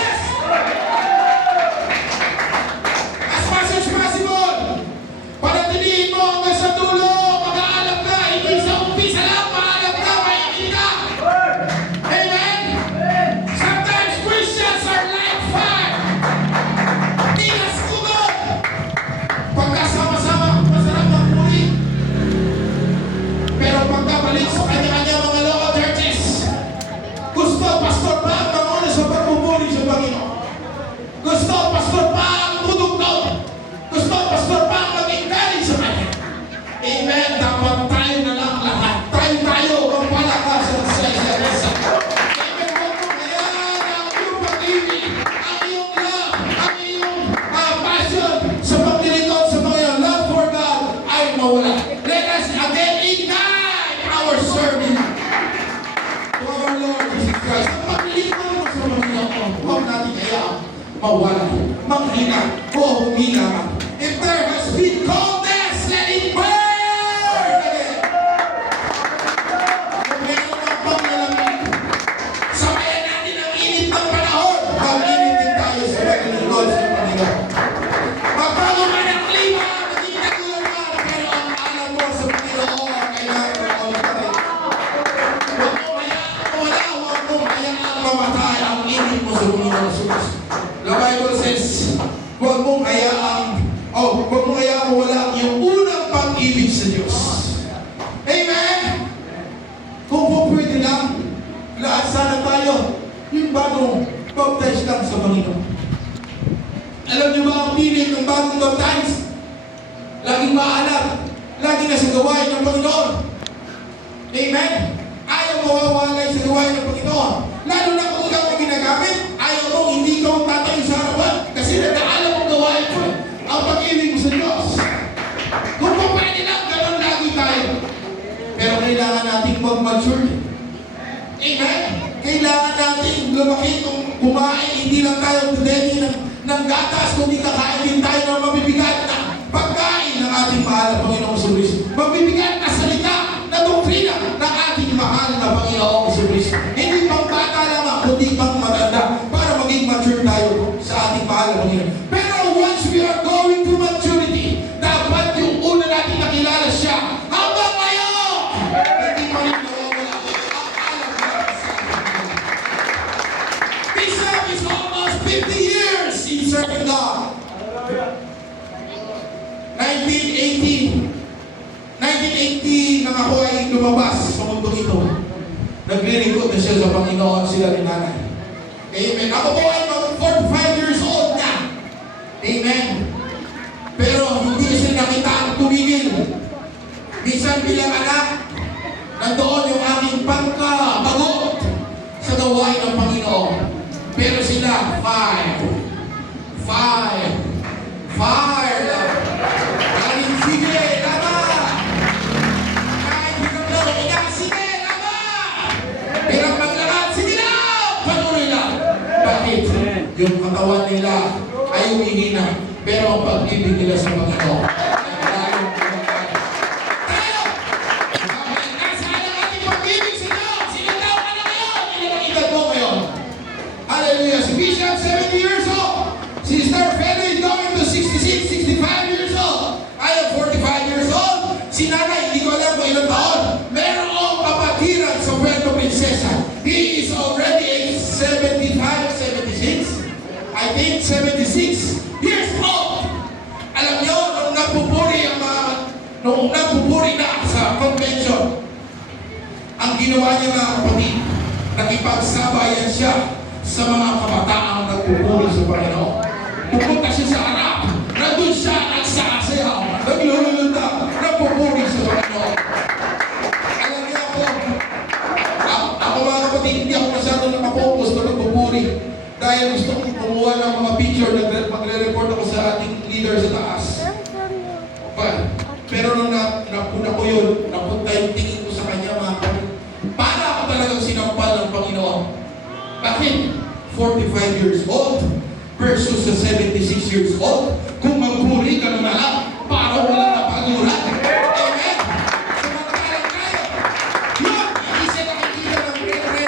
Christ, ang paglilingkod mo sa Panginoon, huwag natin kaya mawala, manghina, o humina. If there has been coldness, let it burn! Kung meron ang panglalamig, sabayan natin ang init ng panahon. Mag-init din tayo sa paglilingkod sa Panginoon. Magbago man ang klima, maging nagulan ka, pero ang alam mo sa Panginoon, kailangan mo all the time. Huwag mo hayaan mawala, huwag mo hayaan mamatay ang init mo sa Panginoon Jesus. The Bible says, huwag mong hayaan mawala yung unang pag-ibig sa Diyos. Amen? Kung po pwede lang, lahat sana tayo, yung bagong baptize lang sa Panginoon. Alam niyo ba ang piling ng bagong baptize? Laging maalam, laging nasa gawain ng Panginoon. Amen? Ayaw mawawalay sa gawain ng Panginoon. Lalo na kung ikaw ang ginagamit, ayaw mo, hindi ka ang tatayo sa harapan kasi nagkaalam ang gawain mo ang pag-ibig mo sa Diyos. Kung pa pwede lang, gano'n lagi tayo. Pero kailangan natin mag-mature. Amen? Kailangan natin lumaki kung kumain, hindi lang tayo tudeni ng gatas, kundi kakain din tayo ng mabibigat na pagkain ng ating mahal na Panginoong Kristo. Mabibigat na salita na doktrina ng ating mahal na Panginoong Kristo. Hindi pang bata lang, kundi pang matanda para maging mature tayo sa ating mahal na Panginoon. Pero once we are going to maturity, dapat yung una natin nakilala siya hanggang ngayon. Hindi pa rin nawawala ang alam natin sa ating. Bishop is almost 50 years in serving God. 1980 nang ako ay lumabas sa mundo ito. Naglilingkod na siya sa Panginoon, sila ni nanay. Amen. Ako po ay 45 years old na. Amen. Pero hindi siya nakita ang tumigil. Minsan bilang anak, nandoon yung aking pagkabagot sa gawain ng Panginoon. Pero sila, fire. Laging, sige, lama! Kahit hirap lang, ikaw, sige, lama! Hirap maglakad, sige lang! Patuloy lang. Bakit? Yung katawan nila ay humihina, pero ang pag-ibig nila sa Panginoon ay lalong kumakain. Tayo! Nasaan ang ating pag-ibig sa Diyos? Sinataw ka na ngayon! Ilang edad mo ngayon? Hallelujah! Si Bishop, 70 years old. Sister Feli is going to 66, 65 years old. I am 45 years old. Si nanay, hindi ko alam kung ilang taon. Merong kapatiran sa Puerto Princesa. He is already 75, 76. I think 76 years old. Alam niyo, nung napupuri na sa convention, ang ginawa niya mga kapatid, nakipagsabayan siya sa mga kabataang nagpupuri sa Panginoon. Pupunta siya sa harap, nandun siya nagsasayaw, naglulunta, nagpupuri sa Panginoon. Alam niyo ako mga kapatid, hindi ako masyado nakapokus na nagpupuri. Dahil gusto kong kumuha ng mga picture, magre-report ako sa ating leader sa taas. Pero nung napuna ko yun, napunta yung tingin ko sa kanya mga kapatid. Para ako talagang sinampal ng Panginoon. Bakit? 45 years old versus sa 76 years old. Kung magpuri ka na lang, para wala na paguran. Amen? Samantalang tayo. Yun, hindi siya nakikita ng pre-pre.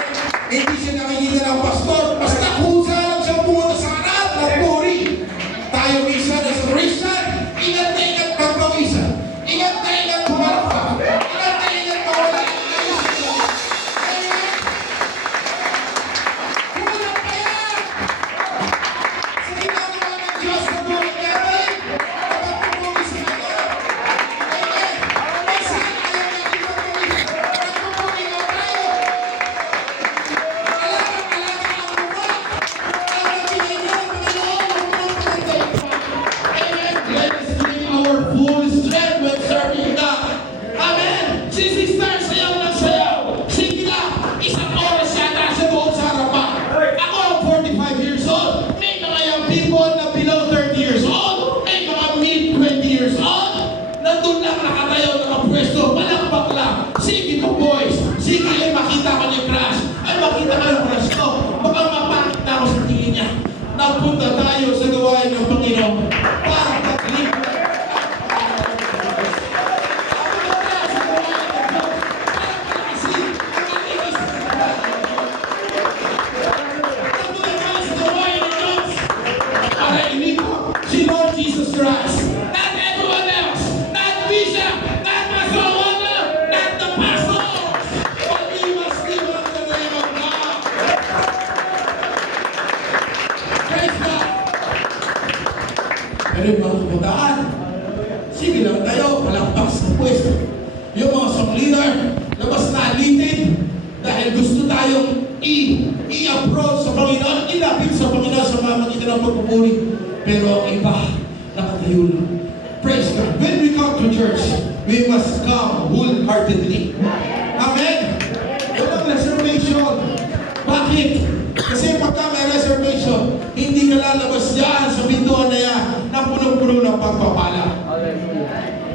Hindi siya nakikita ng pastor. Basta kusa lang siya pumunta sa harap ng puri. Tayo minsan as a Christian, ingat na ingat pagpawisan. Ingat na ingat pumarap ka. Ingat na ingat mawala ang ayos. Amen? Kulang pa yan! Sa ginagawa ng Diyos na buhay natin, kapag pumuli sa Kanya. Amen? Minsan ayaw natin magpumuli. Nagpupuli nga tayo. Alaga ang Magpunta tayo sa gawain ng Panginoon para paglingkod. Si Lord Jesus Christ, not everyone else, not Bishop, not Pastor Wanda, not the pastors, but we must live on the name of God. Praise God. Pero yung mga kabataan, sige lang tayo, palakpak sa pwesto. Yung mga song leader, labas na alitin dahil gusto tayong i-approach sa Panginoon, ilapit sa Panginoon sa mamagitan ng pagpupuri. Pero ang iba, nakatayo lang. Praise God. When we come to church, we must come wholeheartedly. Amen? Walang reservation. Bakit? Kasi pagka may reservation, hindi ka lalabas yan sa pintuan na yan na punong-puno ng pagpapala.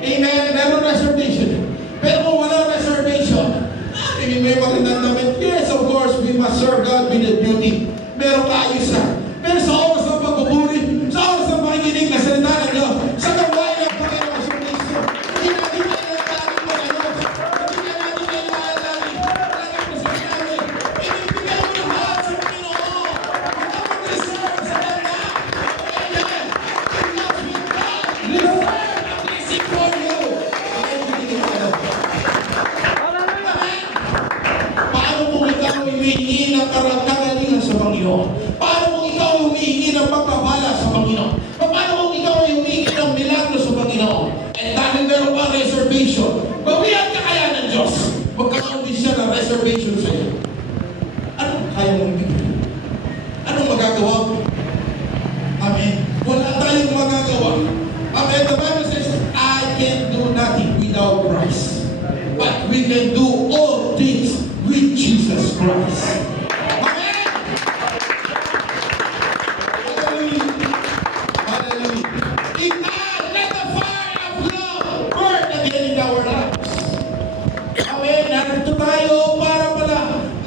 Amen? Meron reservation. Pero kung walang reservation, may magandang damit. Yes, of course, we must serve God with the beauty. Meron kaayusan. Pero sa oras ng pagpupuri, sa oras ng pakikinig na salita ng Diyos, sa gawain ng Panginoon sa Kristo, hindi natin kailangan mag-ano, hindi natin kailangan lagi present namin. Ibibigay mo lahat sa Panginoon. Huwag ka mag-reserve sa Kanya. Amen. Because with God, reserve a blessing for you. Amen. Paano kung ikaw humihingi ng karagalingan sa Panginoon? Paano kung ikaw humihingi ng pagpapala sa Panginoon? Paano kung ikaw ay humihingi ng milagro sa Panginoon? Eh dahil meron pa reservation, bawian ka kaya ng Diyos. Magkakaroon din siya ng reservation sa iyo. Anong kaya mong ibigay? Anong magagawa mo? Amen. Wala tayong magagawa. Amen. The Bible says, I can do nothing without Christ. But we can do all things with Jesus Christ. Amen. Let the fire of love burn again in our lives. Amen. Narito tayo para pala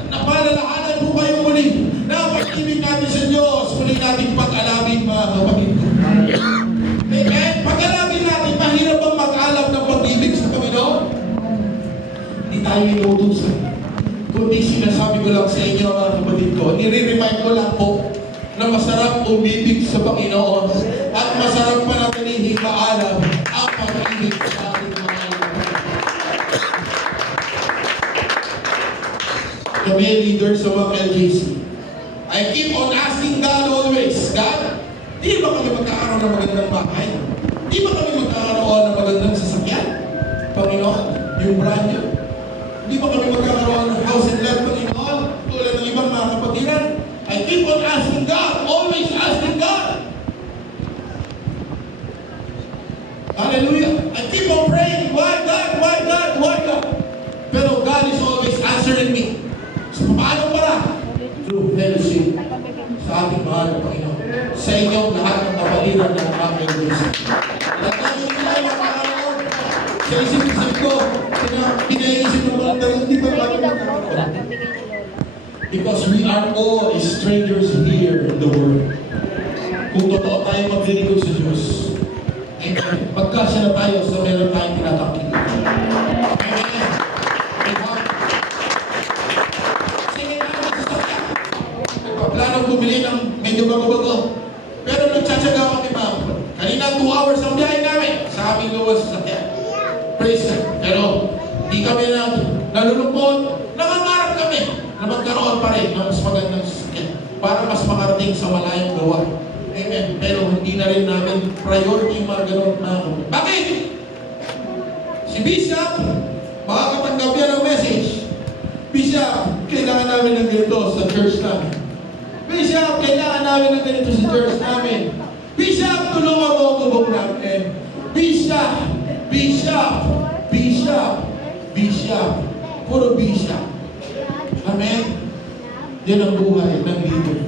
napalalahanan po kayo muli na pag-ibig natin sa Diyos. Muli natin pag-alabin, mga kapatid ko. Amen. Pag-alabin natin, mahirap bang mag-alab ng pag-ibig sa Panginoon? Hindi tayo inuutusan. Kundi sinasabi ko lang sa inyo, mga kapatid ko, nire-remind ko lang po na masarap umibig sa Panginoon at masarap pa natin ihikaalab ang pag-ibig sa ating mga kapatid. Kami leaders sa mga LGC, I keep on asking God always, God, di ba kami magkakaroon ng magandang bahay? Di ba kami magkakaroon ng magandang sasakyan? Panginoon, yung brand new. Di ba kami magkakaroon ng house and land, Panginoon? Tulad ng ibang mga kapatiran. I keep on asking God, always asking God. Hallelujah. I keep on praying, why God, why God, why God? Pero God is always answering me. So paano para? Through fellowship sa ating mahal na Panginoon. Sa inyong lahat ng kapaliran ng aming Diyos. Lahat namin tayo magkakaroon. Sa isip-isip ko, pinaisip ng mga dahil hindi ba kami magkakaroon? Because we are all strangers here in the world. Kung totoo tayo maglilingkod sa Diyos, amen. Magkasya na tayo sa meron tayong tinatangkin. Amen. Sige na naman sa sakya. Nagpaplanong bumili ng medyo bago-bago. Pero nagtsatsaga kami pa. Kanina 2 hours ang biyahe namin sa aming luwas sa sakya. Praise God. Pero di kami nalulungkot. Nangangarap kami na magkaroon pa rin ng mas magandang sasakyan para mas makarating sa malayong gawa. Amen. Pero hindi na rin namin priority yung mga ganun na. Bakit? Si Bishop, makakatanggap yan ng message. Bishop, kailangan namin ng ganito sa church namin. Bishop, kailangan namin ng ganito sa church namin. Bishop, tulungan mo ang kubong namin. Bishop, Bishop, Bishop, Bishop. Puro Bishop. Amen? Yan ang buhay ng leader.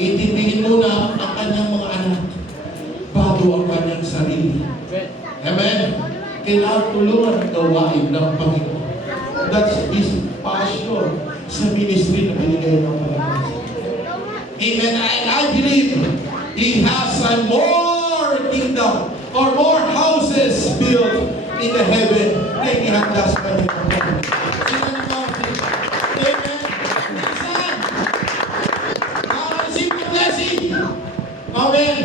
Itindihin muna ang kanyang mga anak bago ang kanyang sarili. Amen? Kailangan tulungan ang gawain ng Panginoon. That's his passion sa ministry na binigay ng Panginoon. Amen? I believe time, more kingdom or more houses built in the heaven na inihanda sa kanyang pagkakas. Sino ang mountain? Amen. Minsan, nakaka-receive ng blessing. Amen.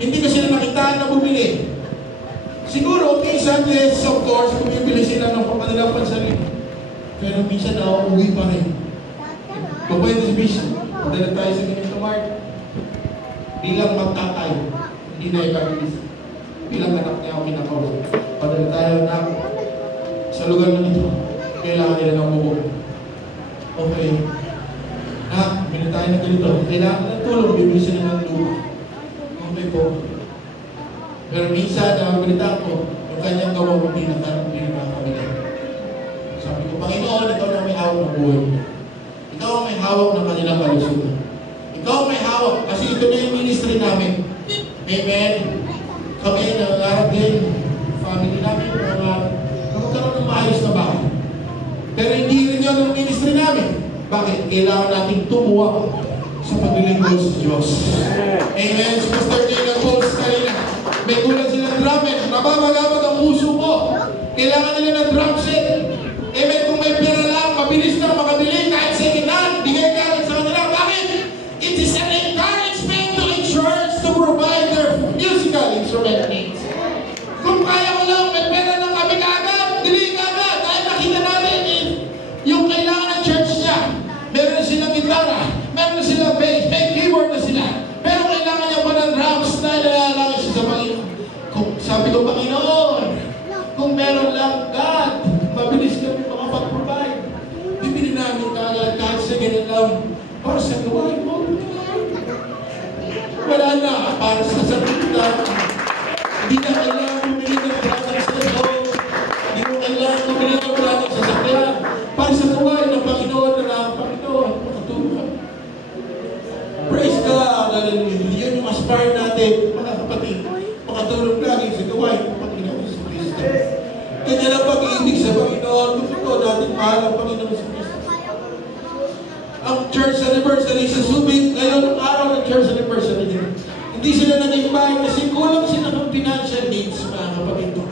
Hindi ko sila nakitaan na bumili. Siguro, minsan, yes, of course, bumibili sila ng kanilang pansarili. Pero minsan, nauuwi pa rin. Kung pwede si Bishop, padala tayo sa ganito, Mark. Bilang magtatay, hindi na ikabilis. Bilang anak niya ako kinakausap. Padala tayo na sa lugar na ito. Kailangan nila ng bubog. Okay. Bili tayo na ganito. Kailangan ng tulong, bibili sila ng lupa. Okay po. Pero minsan, ang balita ko, yung kanyang gawa, hindi na nakakabili. Sabi ko, Panginoon, ikaw na may hawak ng buhay. Ikaw ang may hawak ng kanilang kalusugan. Ikaw ang may hawak, kasi ito na yung ministry namin. Amen. Kami, nangangarap din, family namin, nangangarap na magkaroon ng maayos na bahay. Pero hindi rin yun ang ministry namin. Bakit? Kailangan nating tumuwa sa paglilingkod sa Diyos. Amen. Si Pastor Jay nag-post kanina. May kulang silang drum set. Nababagabag ang puso mo. Kailangan nila ng drum set. Amen. Kung may pera lang, mabilis lang makabili kahit second hand. Bigay ka rin sa kanila. Bakit? It is an encouragement to a church to provide their musical instrument needs. Kung kaya mo lang, may pera lang kami kaagad, dili ka agad. Dahil nakita natin yung kailangan ng church niya. Meron na silang gitara, meron na silang bass, may keyboard na sila. Pero kailangan niya pa ng drums na ilalagay siya sa Panginoon. Sabi ko, Panginoon, kung meron lang God, mabilis kami makapag-provide. Bibili namin kaagad kahit sa ganyan lang. Para sa gawain mo. Wala na, para sa sakita. Hindi na kailangan bumili ng brother sa loob. Hindi mo kailangan bumili ng brother sa sakyan. Para sa gawain ng Panginoon na ng Panginoon, makatulong. Praise God! Hallelujah! Yun yung aspire natin, mga kapatid. Makatulong lagi sa gawain ng Panginoon sa Kristo. Kanya lang pag-ibig sa Panginoon. Gusto natin mahal ang Panginoon sa Kristo. Ang church anniversary sa Subic, ngayon ang araw ng church anniversary nila. Hindi sila nag-invite kasi kulang sila ng financial needs, mga kapatid ko.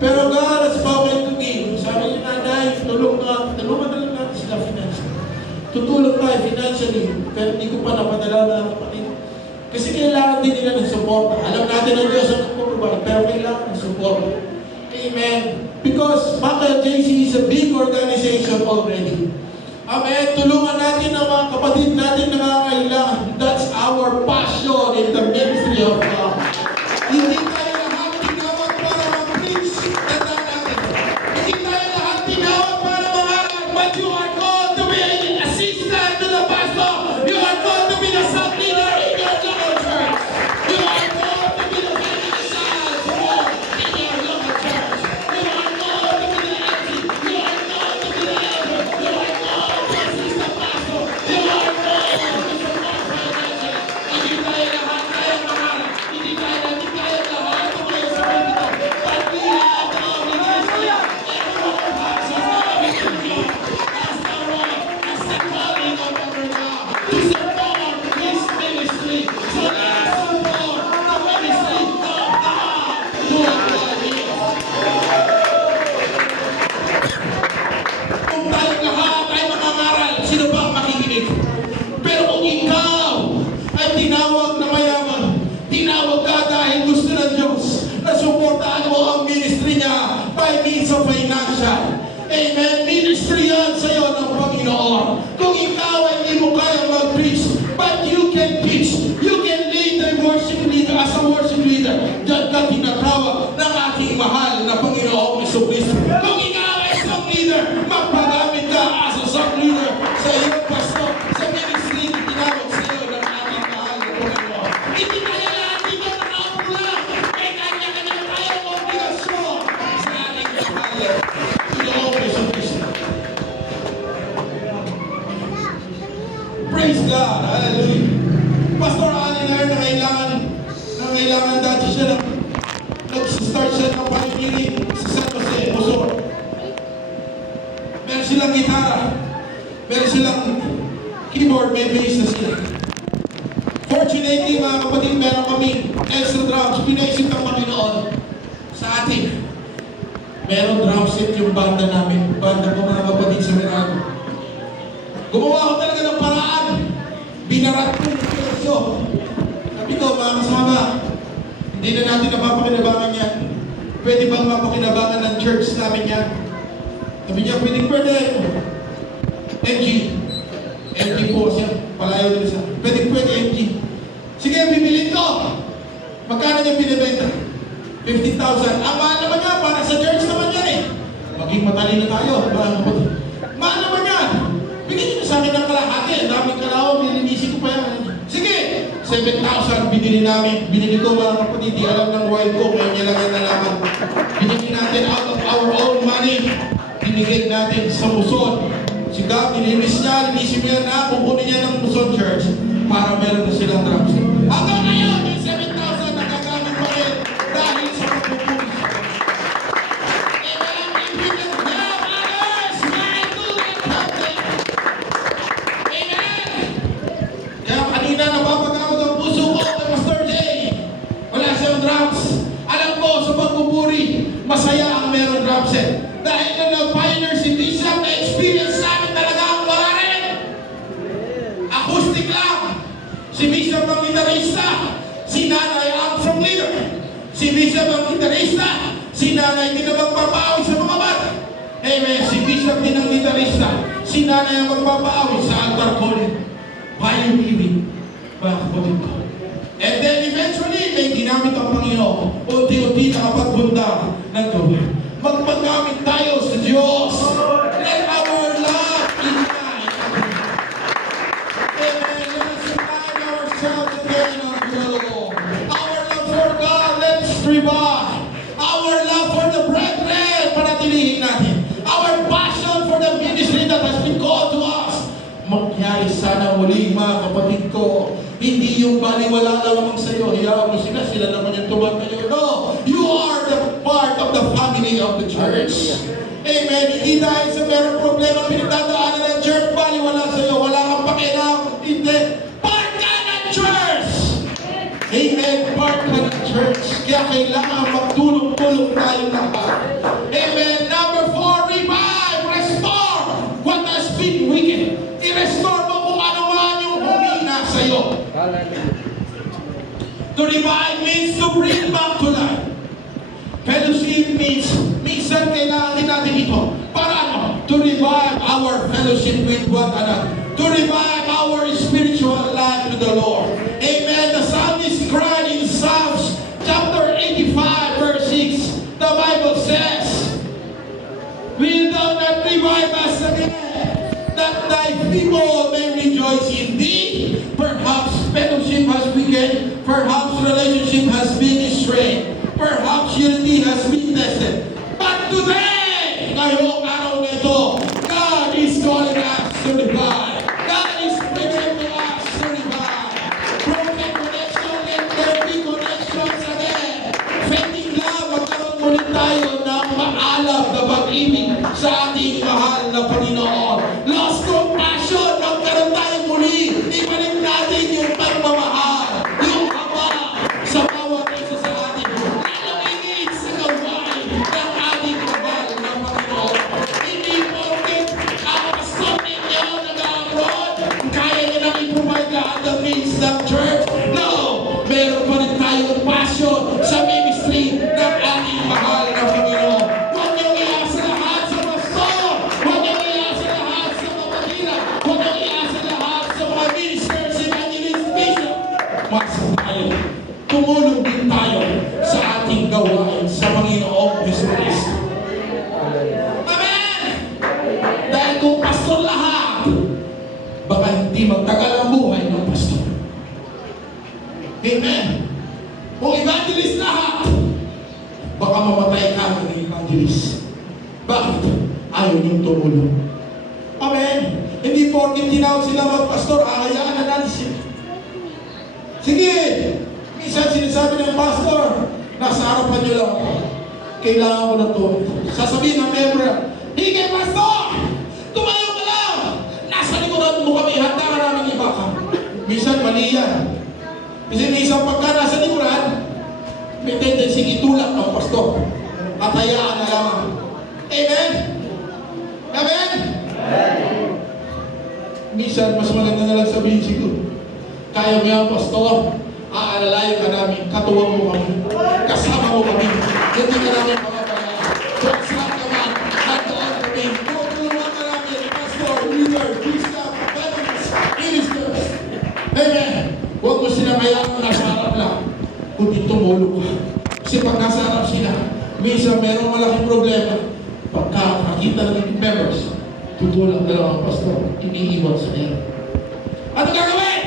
Pero God has spoken to me. Sabi niya, Nanay, tulungan na lang natin sila financially. Tutulong tayo financially, pero hindi ko pa napadala na kapatid. Kasi kailangan din nila ng support. Alam natin ang Diyos ang nagpaprovide, pero kailangan ng support. Amen. Because Maka JC is a big organization already. Amen. Tulungan natin ang mga kapatid natin na nangangailangan. That's our passion in the ministry of God. Hindi tayo lahat tinawag para mag-preach. Tandaan natin. Hindi tayo lahat tinawag para mangaral. But you are called to be an assistant to the pastor. You are called to be the sub-leader in your local church. You are called to be the financial support in your local church. You are called to be the MC. You are called to be the elder. You are called to assist the pastor. You are called to support financially. Hindi tayo lahat kaya mangaral. Hindi tayo lahat tumayo sa pagkito. But we have the obligation. Everyone has his obligation. As the Lord, as the calling of our God, to support His ministry. So let us support the ministry of God. Do it for Him. Kung tayong lahat ay mangangaral, sino ba ang makikinig? Pero kung ikaw ay tinawag na mayaman, tinawag ka dahil gusto ng Diyos na suportahan mo ang ministry niya by means of financial. Amen. Ministry yan sa iyo ng Panginoon. Kung ikaw ay hindi mo kaya mag-preach, but you can preach, you can lead the worship leader as a worship leader. Diyan ka tinatawag ng aking mahal na Panginoong Jesucristo. Kung ikaw ay song leader, magpagamit ka as a song leader sa iyong pastor, sa ministry na tinawag sa iyo ng ating mahal na Panginoon. Hindi tayo lahat dito nakaupo lang. May kanya-kanya tayong obligasyon sa ating mahal na Panginoong Jesucristo. Praise God! Hallelujah! Pastor Allen Ayer na kailangan dati siya nag-start siya ng panigiring sa San Jose, Musor. Meron silang gitara, meron silang keyboard, may bass na sila. Fortunately, mga kapatid, meron kami extra drums. Pinaisip ng Panginoon sa atin. Meron drum set yung banda namin. Banda ko, mga kapatid, sa Merano. Gumawa ko talaga ng paraan. Binarat ko yung presyo. Sabi ko, mga kasama, hindi na natin napapakinabangan yan. Pwede bang mapakinabangan ng church namin yan? Sabi niya, pwede. MG. MG po siya. Palayo din siya. Pwede MG. Sige, bibilin ko. Magkano niya binibenta? 50,000. Ang mahal naman niya, para sa church naman yan eh. Maging matalino tayo. Mahal naman yan. Bigyan niyo sa akin ng kalahati. Ang daming kalahon, nilinisin ko pa yan. Sige, 7,000 binili namin. Binili ko mga kapatid, di alam ng wife ko, ngayon niya lang yan nalaman. Binili natin out of our own money. Binigay natin sa Muson. Si God, nilinis niya, linisin niya na, kukunin niya ng Muson Church para meron na silang drums. Hanggang ngayon, yung 7,000 nagagamit pa rin dahil sa pagpupulis. Kaya kanina napapagawag ang puso ko kay Pastor Jay. Wala siyang drums. Alam ko sa pagpupuri, masaya ang meron drum set. Dahil na nag-pioneer si Bishop, na-experience namin talaga ang wala rin. Acoustic lang. Si Bishop ang gitarista, si Nanay ang song leader. Si Bishop ang gitarista, si Nanay din ang magpapaawi sa mga bata. Amen. Si Bishop din ang gitarista, si Nanay ang magpapaawi sa altar calling. Pioneering, mga kapatid ko. And then eventually, may ginamit ang Panginoon. Unti-unti nakapagbunda ng tubig. Magpagamit tayo sa Diyos. Let our love ignite. Amen. Let us remind ourselves again of the Lord. Our love for God, let's revive. Our love for the brethren, panatilihin natin. Our passion for the ministry that has been called to us. Magyari sana muli, mga kapatid ko. Hindi yung baliwala lamang sa iyo. Hiyaan mo sila naman yung tuwag kayo. No! You are the part of the family of the church. Amen. Hindi dahil sa merong problema pinagdadaanan ng church, baliwala sa iyo. Wala kang pakialam. Hindi. Part ka ng church! Amen. Part ka ng church. Kaya kailangan magtulong-tulong tayo lahat. Amen. Number 4, revive, restore what has been wicked. I-restore mo kung ano man yung humina sa iyo. To revive means to bring back to life. Fellowship means, minsan kailangan din natin ito. Para ano? To revive our fellowship with one another. To revive our spiritual life with the Lord. Amen. The psalmist cried in Psalms chapter 85 verse 6. The Bible says, will thou not revive us again, that thy people may rejoice in thee? Perhaps fellowship has weakened, perhaps relationship has been strained, perhaps unity has been tested. But today, ngayong araw na ito, God is calling us to revive. God is bringing to us to revive. Broken connection, let there be connections again. Fading love, magkaroon ulit tayo ng maalab na pag-ibig sa ating mahal na Panginoon. Lost compassion, magkaroon tayo muli. Ibalik natin yung pagmamahal, yung haba sa bawat isa sa atin. Lalawigin sa gawain ng ating mahal na Panginoon. Hindi porket ang pastor ninyo nag-abroad, kaya niya nang i-provide lahat ng needs ng church. No! Meron pa rin tayong passion sa ministry ng ating mahal na Panginoon. Huwag niyong iasa lahat sa pastor. Huwag niyong iasa lahat sa kapatira. Huwag niyong iasa lahat sa mga ministers, evangelist, bishop. Mas tayo. Tumulong din tayo sa ating gawain sa Panginoong Hesus Kristo. Amen! Dahil kung pastor lahat, baka hindi magtagal ang buhay ng pastor. Amen! Kung evangelist lahat, baka mamatay ka ng evangelist. Bakit? Ayaw niyong tumulong. Amen! Hindi porket tinawag sila magpastor, ahayaan na natin sila. Sige! Minsan sinasabi ng pastor, nasa harapan niyo lang ako. Kailangan ko na to. Sasabihin ng member, hige pastor! Tumayo ka lang! Nasa likuran mo kami, handa ka namin iba ka. Minsan mali yan. Minsan pagka nasa likuran, may tendency itulak ng pastor. At hayaan na lamang. Amen? Amen? Minsan, mas maganda na lang sabihin siguro, kaya mo yan, pastor, aalalayan ka namin, katuwang mo kami, kasama mo kami, hindi ka namin makapalaan. Kung saan ka man, nandoon kami, tutulungan ka namin, pastor, leader, bishop, evangelist, ministers. Amen? Huwag mo sila kayaan nasa harap lang, kundi tumulong ka. Kasi pag nasa harap sila, minsan merong malaking problema. Pagka nakita ng members, tutulak na lang ang pastor, iniiwan sa kanya. Ano gagawin?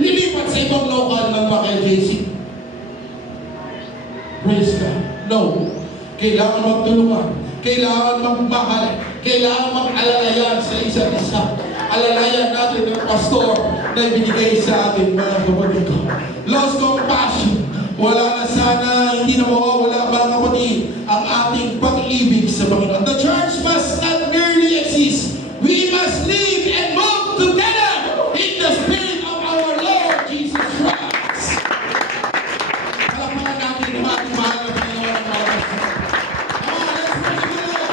Lilipat sa ibang local ng mga JC. Praise God. No. Kailangan magtulungan. Kailangan magmahal. Kailangan mag-alalayan sa isa't isa. Alalayan natin ng pastor na ibinigay sa atin, mga kapatid ko. Lost compassion. Wala na sana, hindi na mawawala, mga kapatid, ang ating pag-ibig sa Panginoon. The church must not merely exist. We must live and move together in the Spirit of our Lord Jesus Christ. Palakpakan natin ang ating mahal na Panginoon ng mga pastor. Come on, let's pray together.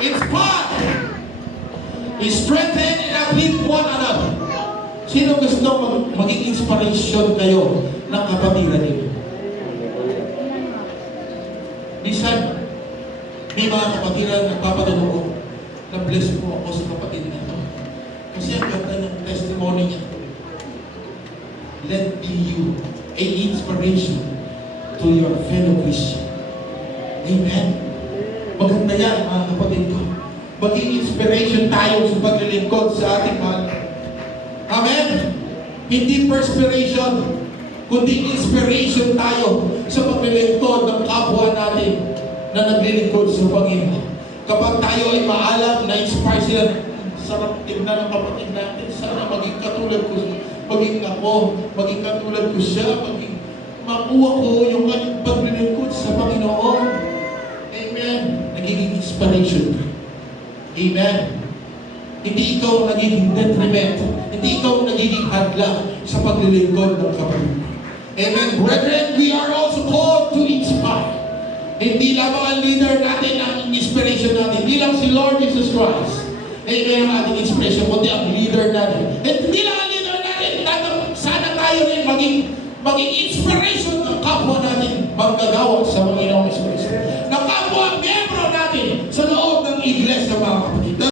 Inspire, strengthen, and uplift one another. Sino gusto maging inspiration kayo ng kapatiran niyo? Minsan, may mga kapatiran na nagpapadalo ko na bless po ako sa kapatid na ito. Kasi ang ganda ng testimony niya. Let be you a inspiration to your fellow Christian. Amen. Maganda yan, mga kapatid ko. Maging inspiration tayo sa paglilingkod sa ating mahal. Amen? Hindi perspiration, kundi inspiration tayo sa paglilingkod ng kapwa natin na naglilingkod sa Panginoon. Kapag tayo ay maalam na inspire sila, sarap tingnan ng kapatid natin, sana maging katulad ko, maging ako, maging katulad ko siya, maging makuha ko yung kanyang paglilingkod sa Panginoon. Amen. Nagiging inspiration ka. Amen. Hindi ikaw nagiging detriment. Hindi ikaw nagiging hadlang sa paglilingkod ng kapatid. Amen. Brethren, we are also called to inspire. Hindi lamang ang leader natin ang inspiration natin. Hindi lang si Lord Jesus Christ. Amen ang ating inspiration, kundi ang leader natin. At hindi lang ang leader natin. Sana tayo rin maging inspiration ng kapwa natin manggagawa sa Panginoong Kristo. Ng kapwa miyembro natin sa loob